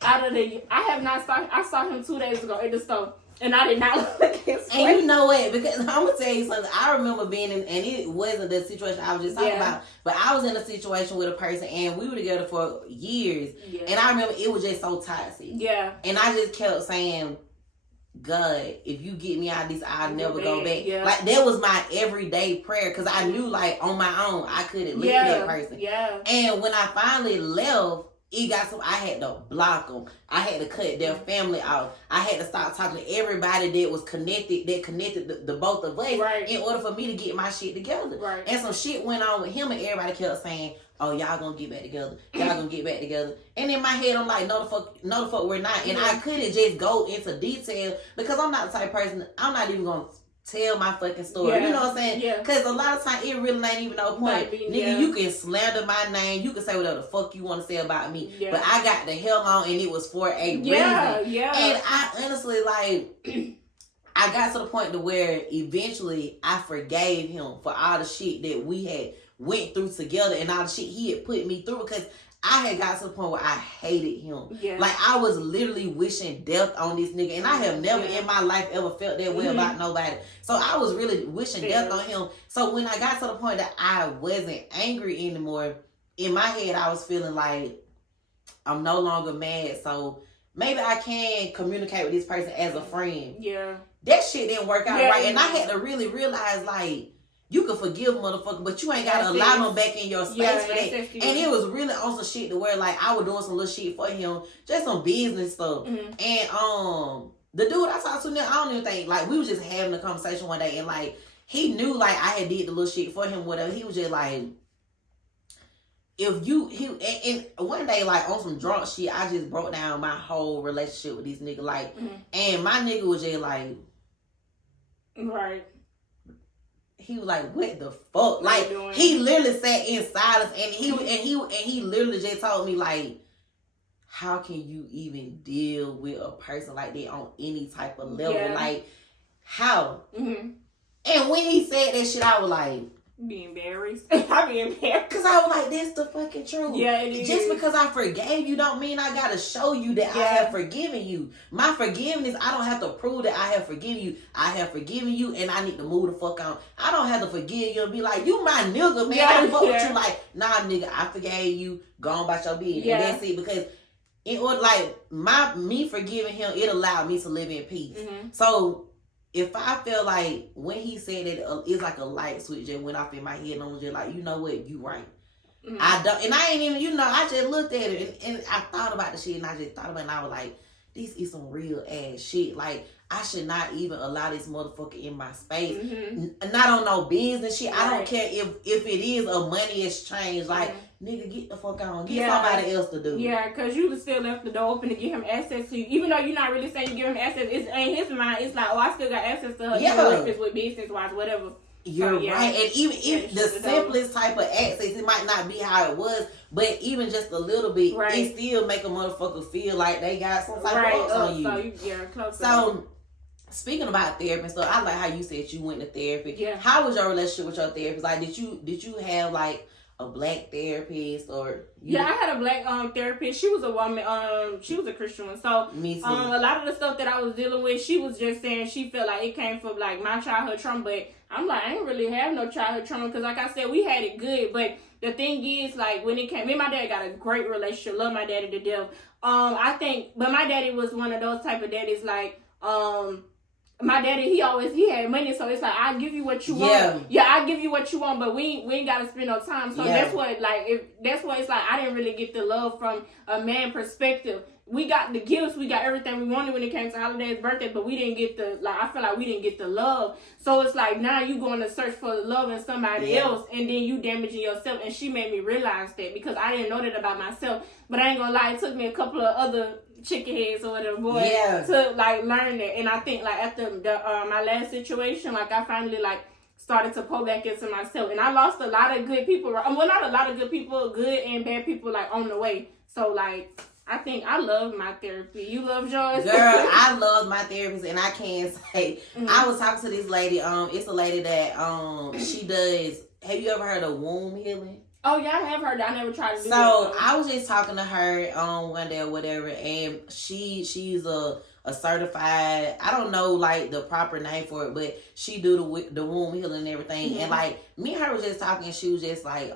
I saw him 2 days ago at the store, and I did not look his face. And you know what? Because I'm going to tell you something. I remember being in, and it wasn't the situation I was just talking about, but I was in a situation with a person, and we were together for years, and I remember it was just so toxic. Yeah. And I just kept saying, God, if you get me out of this, I'll never go back. Yeah. Like, that was my everyday prayer, because I knew, like, on my own, I couldn't leave that person. Yeah. And when I finally left, I had to block them. I had to cut their family off. I had to stop talking to everybody that was connected the both of us in order for me to get my shit together. Right. And some shit went on with him, and everybody kept saying, oh, y'all gonna get back together. Y'all gonna get back together. And in my head, I'm like, no, the fuck, we're not. And I couldn't just go into detail, because I'm not the type of person, I'm not even gonna tell my fucking story. You know what I'm saying? Yeah. Because a lot of times it really ain't even no point. Nigga, you can slander my name. You can say whatever the fuck you want to say about me. Yeah. But I got the hell on, and it was for a reason. Yeah. And I honestly, like, I got to the point to where eventually I forgave him for all the shit that we had went through together, and all the shit he had put me through, because I had got to the point where I hated him. Yeah. Like, I was literally wishing death on this nigga. And I have never in my life ever felt that way about nobody. So I was really wishing death on him. So when I got to the point that I wasn't angry anymore, in my head I was feeling like I'm no longer mad. So maybe I can communicate with this person as a friend. Yeah. That shit didn't work out right. And I had to really realize, like, you can forgive motherfucker, but you ain't got to allow them back in your space for that. And it was really on some shit to where, like, I was doing some little shit for him, just some business stuff. Mm-hmm. And the dude I talked to now, I don't even think, like, we was just having a conversation one day, and, like, he knew, like, I had did the little shit for him, whatever. He was just like, and one day, like, on some drunk shit, I just broke down my whole relationship with this nigga, like, and my nigga was just like, right. He was like, what the fuck? Like, he literally sat in silence, and he literally just told me, like, how can you even deal with a person like that on any type of level? Yeah. Like, how? Mm-hmm. And when he said that shit, I was like, be embarrassed. I be embarrassed. Because I was like, that's the fucking truth. Yeah, it is. Just because I forgave you don't mean I gotta show you that I have forgiven you. My forgiveness, I don't have to prove that I have forgiven you. I have forgiven you and I need to move the fuck on. I don't have to forgive you and be like, you my nigga, man. I fuck with you. Like, nah, nigga, I forgave you. Go on about your business. And that's it. Because in order, like, me forgiving him, it allowed me to live in peace. So if I feel like when he said it, it's like a light switch that went off in my head and I was just like, you know what, you right. I don't, and I ain't even, you know, I just looked at it and I thought about the shit and I just thought about it and I was like, this is some real ass shit. Like, I should not even allow this motherfucker in my space. Not on no business shit. I don't care if it is a money exchange. Like, nigga, get the fuck on. Get somebody else to do. Yeah, because you still left the door open to give him access to you. Even though you're not really saying you give him access, it's in his mind, it's like, oh, I still got access to her. Even if it's with business-wise, whatever. You're right. And even if the simplest type of access, it might not be how it was, but even just a little bit, it still make a motherfucker feel like they got some type of on you. So speaking about therapy and stuff, I like how you said you went to therapy. Yeah. How was your relationship with your therapist? Like, did you have like a black therapist or? I had a black therapist. She was a woman. She was a Christian one. So me too. A lot of the stuff that I was dealing with, she was just saying she felt like it came from like my childhood trauma. But I'm like, I ain't really have no childhood trauma because, like I said, we had it good. But the thing is, like, when it came, me and my dad got a great relationship. Love my daddy to death. I think, but my daddy was one of those type of daddies like my daddy, he had money, so it's like, I'll give you what you want. Yeah, I'll give you what you want, but we ain't gotta spend no time. So that's what, like, that's what it's like, I didn't really get the love from a man perspective. We got the gifts, we got everything we wanted when it came to holidays, birthdays, but we didn't get the, like, I feel like we didn't get the love. So it's like, now you going to search for love in somebody else, and then you damaging yourself. And she made me realize that, because I didn't know that about myself. But I ain't gonna lie, it took me a couple of other chicken heads or whatever, boy, to like learn that. And I think like after my last situation, like I finally like started to pull back into myself, and I lost a lot of good people. Well, not a lot of good people, good and bad people, like on the way. So like, I think I love my therapy. You love yours? Girl, I love my therapist, and I can say I was talking to this lady. It's a lady that she does. Have you ever heard of womb healing? Oh yeah, I have heard that. I never tried to do that. So I was just talking to her one day or whatever, and she's a certified, I don't know like the proper name for it, but she do the womb healing and everything. And like me and her was just talking, and she was just like,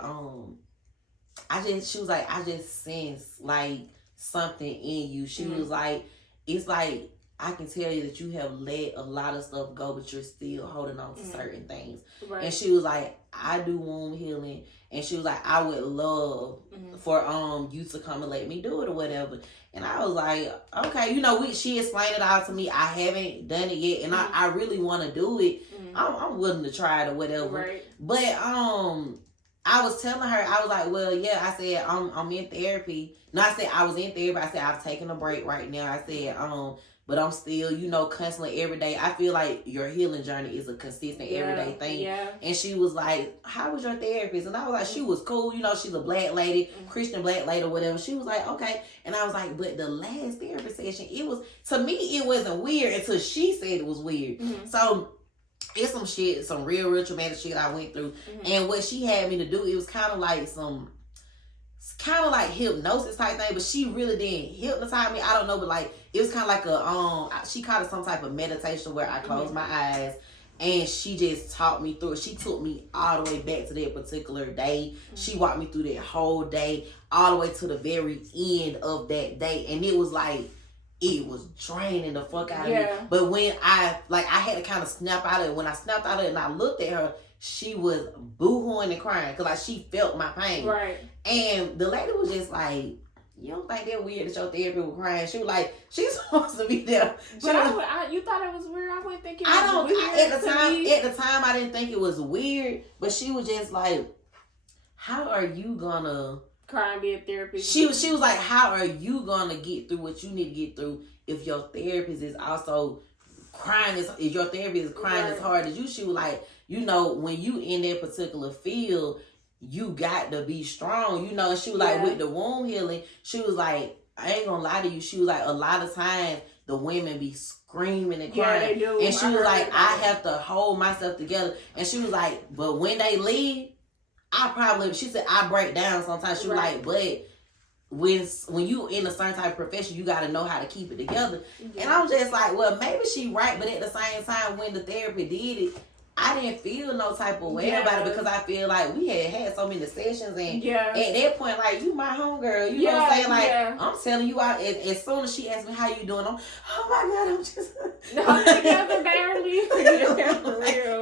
I just sense like something in you. She was like, it's like, I can tell you that you have let a lot of stuff go, but you're still holding on to certain things. Right. And she was like, I do womb healing. And she was like, I would love for you to come and let me do it or whatever. And I was like, okay, you know, she explained it all to me. I haven't done it yet, and I really want to do it. I'm willing to try it or whatever. Right. But I was telling her, I was like, well, yeah, I said I'm in therapy. No, I said I was in therapy. I said I've taken a break right now. I said but I'm still, you know, constantly every day. I feel like your healing journey is a consistent everyday thing. Yeah. And she was like, how was your therapist? And I was like, she was cool. You know, she's a black lady, Christian black lady or whatever. She was like, okay. And I was like, but the last therapy session, to me, it wasn't weird until she said it was weird. So it's some shit, some real traumatic shit I went through. And what she had me to do, it was kind of like hypnosis type thing, but she really didn't hypnotize me. I don't know, but like it was kind of like she called it some type of meditation where I closed my eyes and she just taught me through it. She took me all the way back to that particular day. She walked me through that whole day, all the way to the very end of that day, and it was like, it was draining the fuck out of me. But when I had to kind of snap out of it. When I snapped out of it and I looked at her, she was boo-hooing and crying because like she felt my pain. Right. And the lady was just like, you don't think that weird that your therapist was crying? She was like, she's supposed to be there. But you thought it was weird? I wouldn't think it was weird. At the time, I didn't think it was weird, but she was just like, how are you gonna cry and be a therapist? She was like, how are you gonna get through what you need to get through if your therapist is also crying? If your therapist is crying as hard as you? She was like, you know, when you in that particular field, you got to be strong, you know. And she was like, with the womb healing, she was like, I ain't gonna lie to you. She was like, a lot of times the women be screaming and crying. Yeah, they do. And she was like, I have to hold myself together. And she was like, but when they leave, she said, I break down sometimes. She was like, but when you in a certain type of profession, you got to know how to keep it together. Yeah. And I'm just like, well, maybe she right, but at the same time, when the therapy did it, I didn't feel no type of way about it because I feel like we had so many sessions, and at that point, like, you my homegirl, you know what I'm saying? Like, I'm telling you out, as soon as she asked me how you doing, I'm, oh my God, I'm just together barely.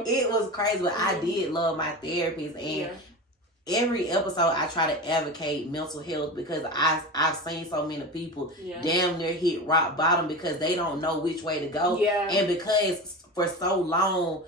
It was crazy, but I did love my therapist, and every episode I try to advocate mental health because I've seen so many people damn near hit rock bottom because they don't know which way to go, and because for so long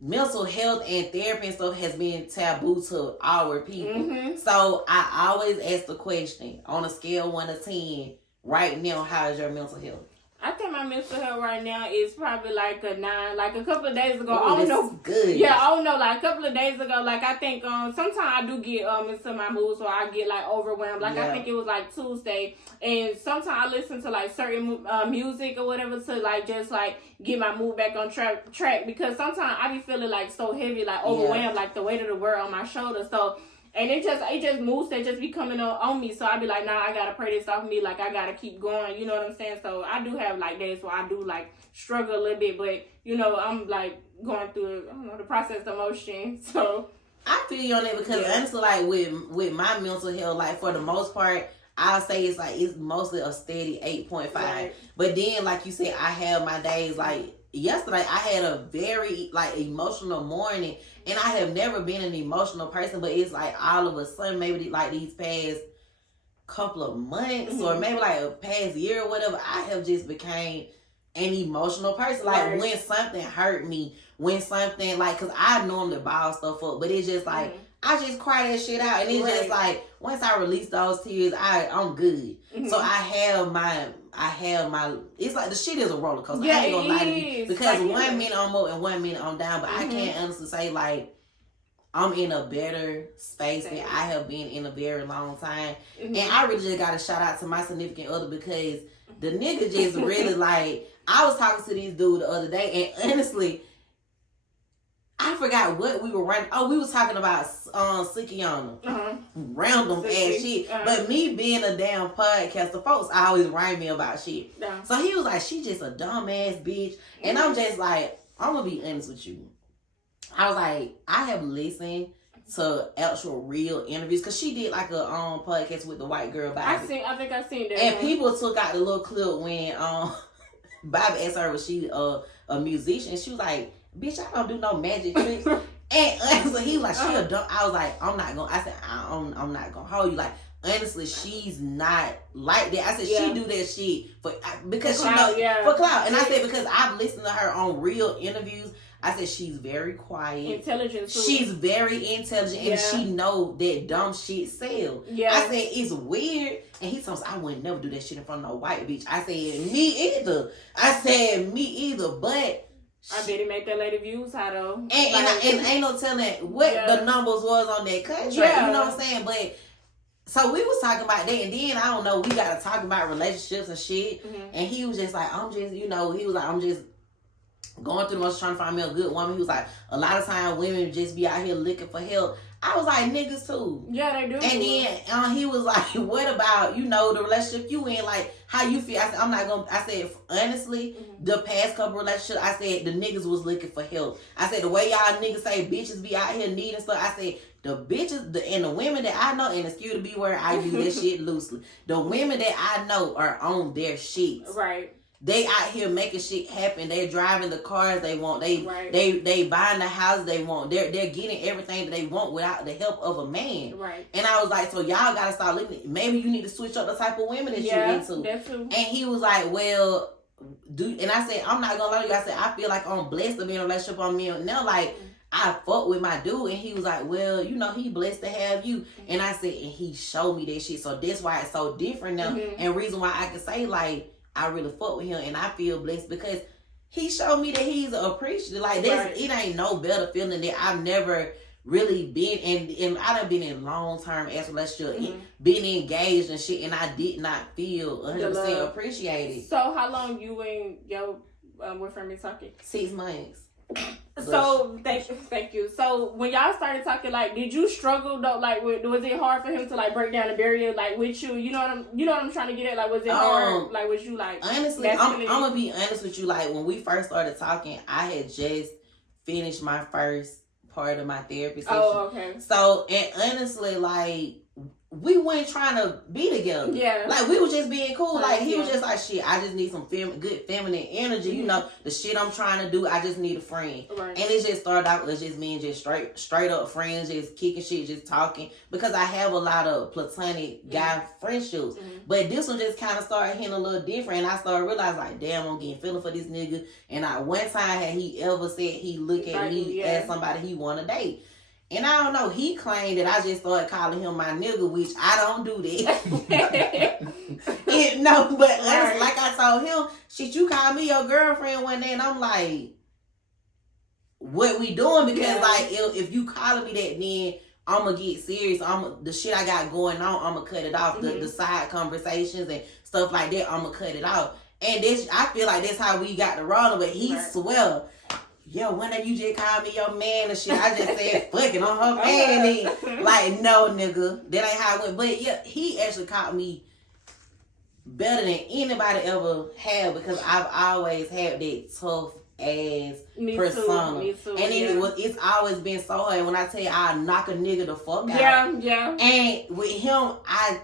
mental health and therapy and stuff has been taboo to our people. So I always ask the question, on a scale of 1 to 10, right now, how is your mental health? I think my mental health right now is probably like a 9. Like a couple of days ago, I don't know. Good. Yeah, I don't know. Like a couple of days ago, like I think sometimes I do get into my moods where I get like overwhelmed. Like I think it was like Tuesday, and sometimes I listen to like certain music or whatever to like just like get my mood back on track because sometimes I be feeling like so heavy, like overwhelmed, like the weight of the world on my shoulders. So. And it just moves that just be coming on me. So I be like, nah, I gotta pray this off me. Like I gotta keep going. You know what I'm saying? So I do have like days where I do like struggle a little bit, but you know I'm like going through the process of emotion. So I feel you on that because honestly, like with my mental health, like for the most part, I'll say it's mostly a steady 8.5. Right. But then, like you said, I have my days like. Yesterday I had a very like emotional morning, and I have never been an emotional person, but it's like all of a sudden maybe like these past couple of months or maybe like a past year or whatever, I have just became an emotional person. Like when something hurt me, when something like, cause I normally ball stuff up, but it's just like I just cry that shit out, and it's just like once I release those tears, I'm good. So I have my it's like the shit is a roller coaster. I ain't gonna lie to you because like, 1 minute I'm up and 1 minute I'm down, but I can't honestly say like I'm in a better space than I have been in a very long time. And I really just got to shout out to my significant other because the nigga just really like, I was talking to this dude the other day, and honestly I forgot what we were running. Oh, we was talking about Sukiana. Random ass shit. But me being a damn podcaster, folks always write me about shit. So he was like, she just a dumb ass bitch. And I'm just like, I'm going to be honest with you. I was like, I have listened to actual real interviews because she did like a podcast with the white girl Bobby. I think I seen that. And people took out the little clip when Bobby asked her was she a musician. She was like, bitch, I don't do no magic tricks. And honestly, he was like, she a dumb. I was like, I'm not gonna hold you. Like, honestly, she's not like that. I said, she do that shit because she know for clout. And I said, because I've listened to her on real interviews, I said, she's very quiet. Intelligent too. She's very intelligent and she know that dumb shit sell. I said, it's weird. And he told me, I wouldn't never do that shit in front of no white bitch. I said, me either. But I bet it make that lady views high though. And ain't no telling what the numbers was on that contract. You know what I'm saying? But so we was talking about that, and then I don't know, we gotta talk about relationships and shit. And he was just like, I'm just going through the most trying to find me a good woman. He was like, a lot of times women just be out here looking for help. I was like, niggas too. Yeah, they do. And then he was like, what about, the relationship you in? Like, how you feel? I said, I said, honestly, the past couple relationships, I said, the niggas was looking for help. I said, the way y'all niggas say bitches be out here needing stuff, I said, the bitches and the women that I know, and excuse to be where I use that shit loosely, the women that I know are on their shit. Right. They out here making shit happen. They're driving the cars they want. They buying the houses they want. They're getting everything that they want without the help of a man. Right. And I was like, so y'all gotta start looking. Maybe you need to switch up the type of women that you're into. That's true. And he was like, well, and I said, I'm not gonna lie to you. I said, I feel like I'm blessed to be in a relationship on me now. Like, I fuck with my dude, and he was like, well, he blessed to have you. And I said, and he showed me that shit. So that's why it's so different now. And reason why I can say like, I really fuck with him, and I feel blessed because he showed me that he's appreciative. Like, it ain't no better feeling that I've never really been and I done been in long-term relationship, been engaged and shit, and I did not feel 100% appreciated. So how long you and your boyfriend been talking? 6 months. So thank you. So when y'all started talking, like, did you struggle though? Like, was it hard for him to like break down the barrier, like with you? You know what I'm trying to get at. Like, was it hard? Like, was you like? Honestly, I'm gonna be honest with you. Like, when we first started talking, I had just finished my first part of my therapy session. Oh, okay. So, and honestly, like, we weren't trying to be together. Yeah. Like, we was just being cool. Like, he was just like, shit, I just need some good feminine energy. You know, the shit I'm trying to do, I just need a friend. Right. And it just started out with just me and just straight up friends, just kicking shit, just talking. Because I have a lot of platonic guy friendships. But this one just kind of started hitting a little different. And I started realizing, like, damn, I'm getting feeling for this nigga. And one time had he ever said he look at me as somebody he want to date. And I don't know, he claimed that I just started calling him my nigga, which I don't do that. No, but honestly, like I told him, shit, you called me your girlfriend one day, and I'm like, what we doing? Because like, if you calling me that, then I'm gonna get serious. The shit I got going on, I'm gonna cut it off. The side conversations and stuff like that, I'm gonna cut it off. And I feel like that's how we got the rolling. But he swear, yo, one day you just called me your man and shit. I just said, fuck it, I'm her man. Like, no, nigga. That ain't how it went. But yeah, he actually caught me better than anybody ever had, because I've always had that tough ass persona. Me too. And it's always been so hard. When I tell you, I knock a nigga the fuck out. Yeah. And with him, I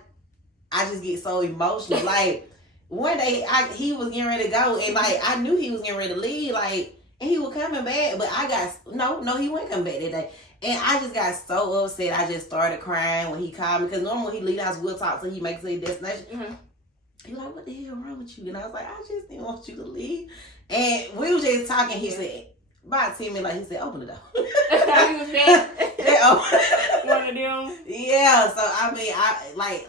just get so emotional. Like, one day he was getting ready to go, and like I knew he was getting ready to leave, like, and he was coming back, but I got no, he wasn't coming back that day. And I just got so upset. I just started crying when he called me, because normally when he leave the house, we'll talk till he makes it to his destination. He was like, what the hell wrong with you? And I was like, I just didn't want you to leave. And we was just talking. He said, about 10 minutes, like, he said, open the door. He was there. One of them. Yeah. So I mean, I like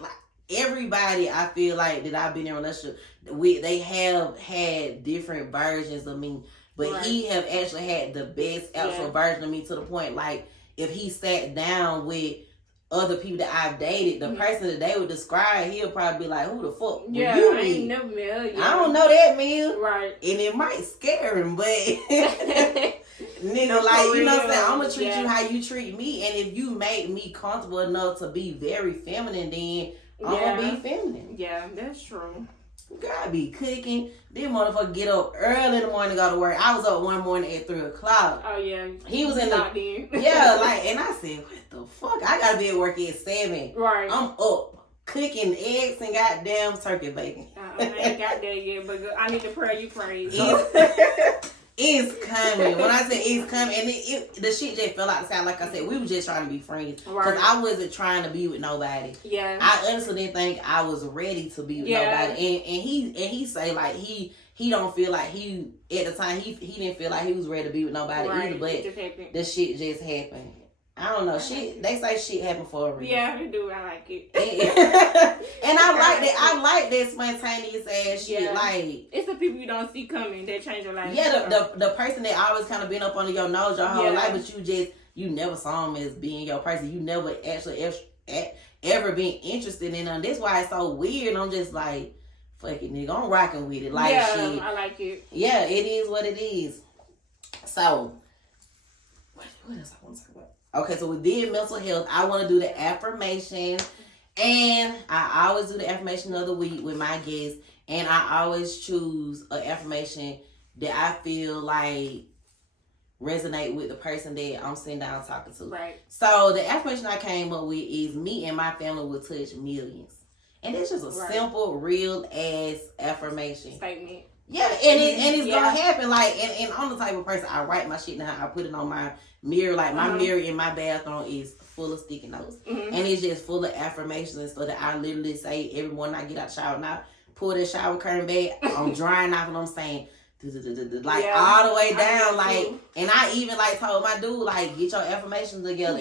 everybody I feel like that I've been in a relationship with, they have had different versions of me. But he have actually had the best actual version of me, to the point, like, if he sat down with other people that I've dated, the person that they would describe, he'll probably be like, who the fuck you I ain't never met her yet. I don't know that man. Right. And it might scare him, but nigga, like, you know what I'm saying? I'm gonna treat you how you treat me. And if you make me comfortable enough to be very feminine, then I'm gonna be feminine. Yeah, that's true. God be cooking. This motherfucker get up early in the morning to go to work. I was up one morning at 3:00. Oh yeah. He was in the like, and I said, what the fuck? I gotta be at work at 7. Right. I'm up cooking eggs and goddamn turkey bacon. I ain't got that yet, but I need to pray you praise. It's coming. When I say it's coming, and the shit just fell out the sky. Like I said, we were just trying to be friends. Because I wasn't trying to be with nobody. Yeah. I honestly didn't think I was ready to be with nobody. And he say, like, he don't feel like he, at the time, he didn't feel like he was ready to be with nobody either. But the shit just happened. I don't know. Shit, they say shit happen for a reason. Yeah, they do. I like it. And I like that. I like that spontaneous ass shit. Like, it's the people you don't see coming that change your life. Yeah, the person that always kind of been up under your nose your whole life, but you never saw him as being your person. You never actually ever been interested in them. That's why it's so weird. I'm just like, fuck it, nigga. I'm rocking with it. Like, shit. I like it. Yeah, it is what it is. So, what else I want to talk about? Okay, so within mental health, I want to do the affirmation. And I always do the affirmation of the week with my guests. And I always choose an affirmation that I feel like resonate with the person that I'm sitting down talking to. Right. So the affirmation I came up with is, me and my family will touch millions. And it's just a simple, real ass affirmation. Statement. Yeah, and it's gonna happen. Like, and I'm the type of person, I write my shit down, I put it on my mirror. Like, my mirror in my bathroom is full of sticky notes. And it's just full of affirmations and stuff that I literally say every morning I get out the shower. And I pull the shower curtain back, I'm drying off, and I'm saying, like, all the way down. Like, and I even, like, told my dude, like, get your affirmations together.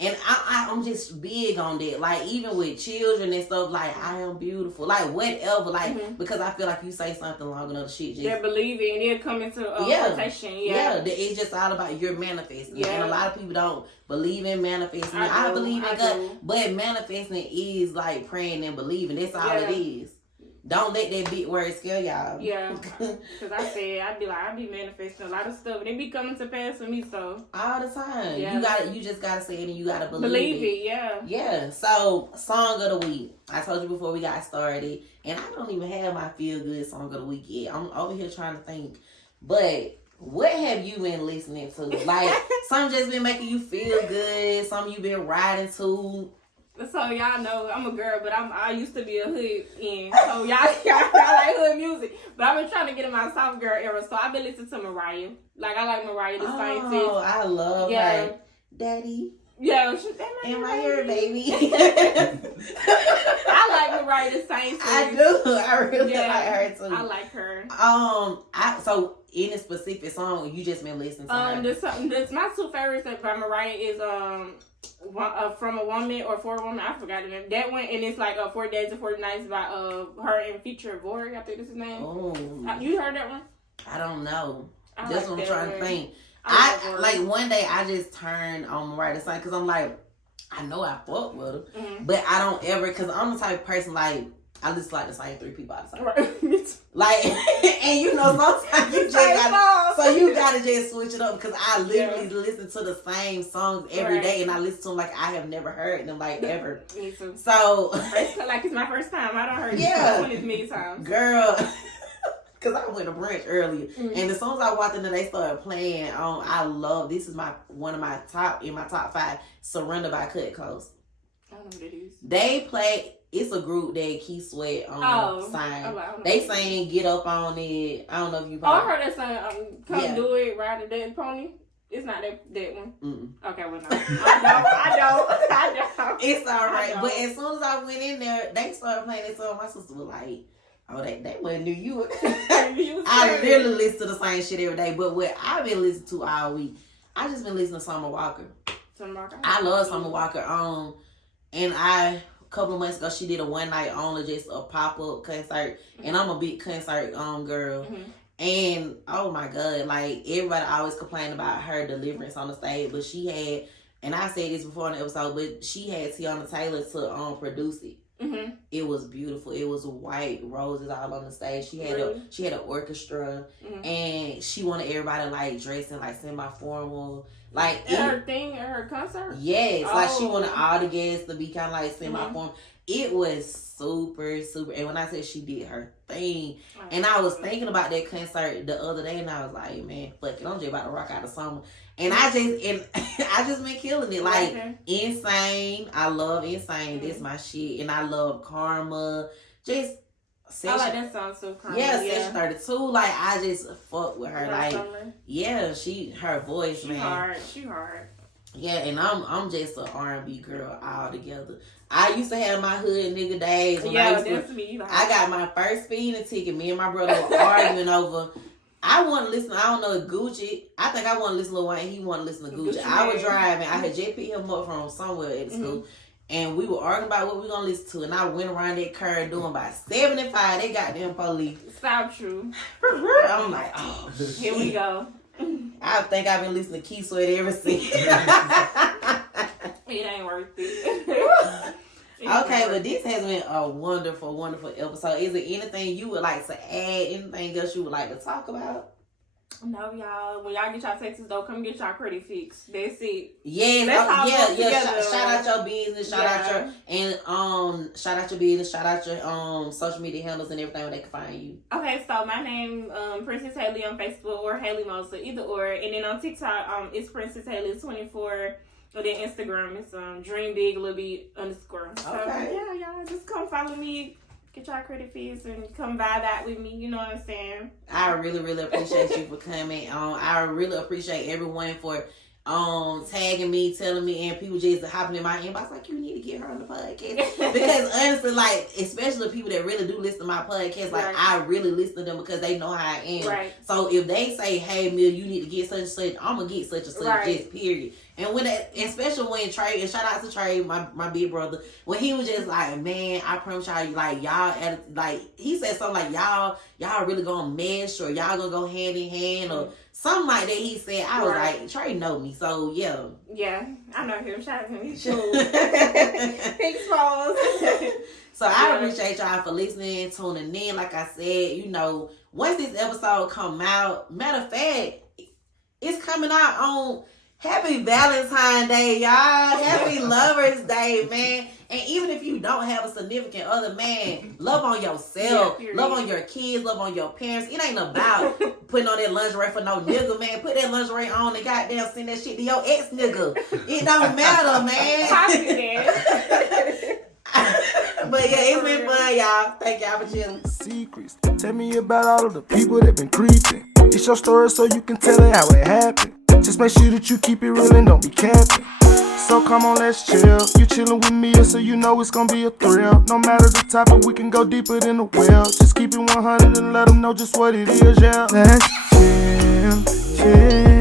And I'm just big on that. Like, even with children and stuff, like, I am beautiful. Like, whatever. Like, because I feel like you say something long enough, shit just... They believe it, and it'll come into rotation. Yeah. It's just all about your manifesting. Yeah. And a lot of people don't believe in manifesting. I believe in God. But manifesting is like praying and believing. That's all it is. Don't let that big word scare y'all. Yeah, because I be manifesting a lot of stuff, and it be coming to pass for me, so. All the time. Yeah. You just gotta say it, and you gotta believe it. Yeah. Yeah, so, song of the week. I told you before we got started, and I don't even have my feel-good song of the week yet. I'm over here trying to think, but... What have you been listening to? Like, some just been making you feel good, some you been riding to. So y'all know I'm a girl, but I used to be a hood in. So y'all like hood music. But I've been trying to get in my soft girl era. So I've been listening to Mariah. Like, I like Mariah the Scientist. Oh, I love her. Daddy. Yeah, in my ear, baby. I like Mariah the Scientist. I do. I really like her too. I like her. So any specific song you just been listening to her? This my two favorites by Mariah is From a Woman or For a Woman. I forgot the name. That one, and it's like 4 Days and 40 Nights by her and Feature Vory. I think that's his name. Oh, you heard that one? I don't know. I That's like what I'm trying to think. I like one day I just turned on Mariah the Song because I'm like, I know I fuck with her, but I don't ever, because I'm the type of person, like, I just like the same 3 people all the time. Right. Like, and you know, sometimes you just gotta, so you gotta just switch it up, because I literally listen to the same songs every day, and I listen to them like I have never heard them, like, ever. Me too. So, like, it's my first time. I don't heard it many times. Girl. Because I went to brunch earlier, and as soon as I walked in there, they started playing. I love, this is one of my top 5, Surrender by Cut Close. I don't know what it is. They play, it's a group that Keith Sweat signed. They sang Get Up On It. I don't know if you I heard that song, Come Do It, Ride the Dead Pony. It's not that one. Okay, well, no. I don't. It's all right. But as soon as I went in there, they started playing that song. My sister was like, oh, they wasn't New York. I literally listen to the same shit every day. But what I've been listening to all week, I just been listening to Summer Walker. I love Summer Walker. And a couple of months ago, she did a one night only, just a pop-up concert. And I'm a big concert girl. And oh my God, like, everybody always complained about her deliverance on the stage, but she had, and I said this before in the episode, but she had Tiana Taylor to produce it. It was beautiful. It was white roses all on the stage. She had an orchestra, and she wanted everybody like dressing like semi-formal, like her concert. Yes, like she wanted all the guests to be kind of like semi-formal. It was super, super. And when I said she did her thing, and I was thinking about that concert the other day, and I was like, man, fuck it, I'm just about to rock out the summer. And I just been killing it. Like, Insane. I love Insane. That's my shit. And I love Karma. Just I like that song too, Karma. Yeah, Section 32. Like, I just fuck with her. Like, yeah, her voice, she hard. She hard. Yeah, and I'm just an R&B girl all together. I used to have my hood nigga days. When I got my first speeding ticket. Me and my brother were arguing over. I want to listen. I don't know, Gucci. I think I want to listen to Lil Wayne. He want to listen to Gucci. I was driving. I had JP him up from somewhere at school. And we were arguing about what we going to listen to. And I went around that curve doing about 75. They got them police. Stop true. I'm like, oh, here we go. I think I've been listening to Key Sweat ever since. It ain't worth it. Okay, but this has been a wonderful, wonderful episode. Is there anything you would like to add? Anything else you would like to talk about? No, y'all. When y'all get y'all taxes, though, come get y'all credit fixed. That's it. Yes, Shout out your business. Shout out your business. Shout out your social media handles and everything where they can find you. Okay, so my name Princess Halle on Facebook or Halle Mosa, either or, and then on TikTok it's Princess Halle 24. And then Instagram is Dream Big Lil B _ So yeah, y'all just come follow me, get y'all credit fees, and come buy that with me. You know what I'm saying? I really, really appreciate you for coming on. I really appreciate everyone for tagging me, telling me, and people just hopping in my inbox like, you need to get her on the podcast. Because honestly, like, especially the people that really do listen to my podcast, like, I really listen to them because they know how I am. Right. So if they say, hey, Mill, you need to get such and such, I'm going to get such and such, just period. And when that, especially when Trey, and shout out to Trey, my big brother, when he was just like, man, I promise y'all, like, y'all, like, he said something like, y'all really gonna mesh, or y'all gonna go hand in hand, or something like that. He said, I was like, Trey know me, so yeah. Yeah, I know him. Shout out to him. He's cool. Thanks, Paul. So I appreciate y'all for listening, tuning in. Like I said, you know, once this episode come out, matter of fact, it's coming out on Happy Valentine's Day, y'all. Happy Lovers Day, man. And even if you don't have a significant other, man, love on yourself. Love on your kids. Love on your parents. It ain't about putting on that lingerie for no nigga, man. Put that lingerie on and goddamn send that shit to your ex-nigga. It don't matter, man. But yeah, it's been fun, y'all. Thank y'all for chilling. Secrets. Tell me about all of the people that been creeping. It's your story so you can tell it how it happened. Just make sure that you keep it real and don't be capping. So come on, let's chill. You chillin' with me, so you know it's gonna be a thrill. No matter the topic, we can go deeper than the well. Just keep it 100 and let them know just what it is, yeah. Let's chill, chill.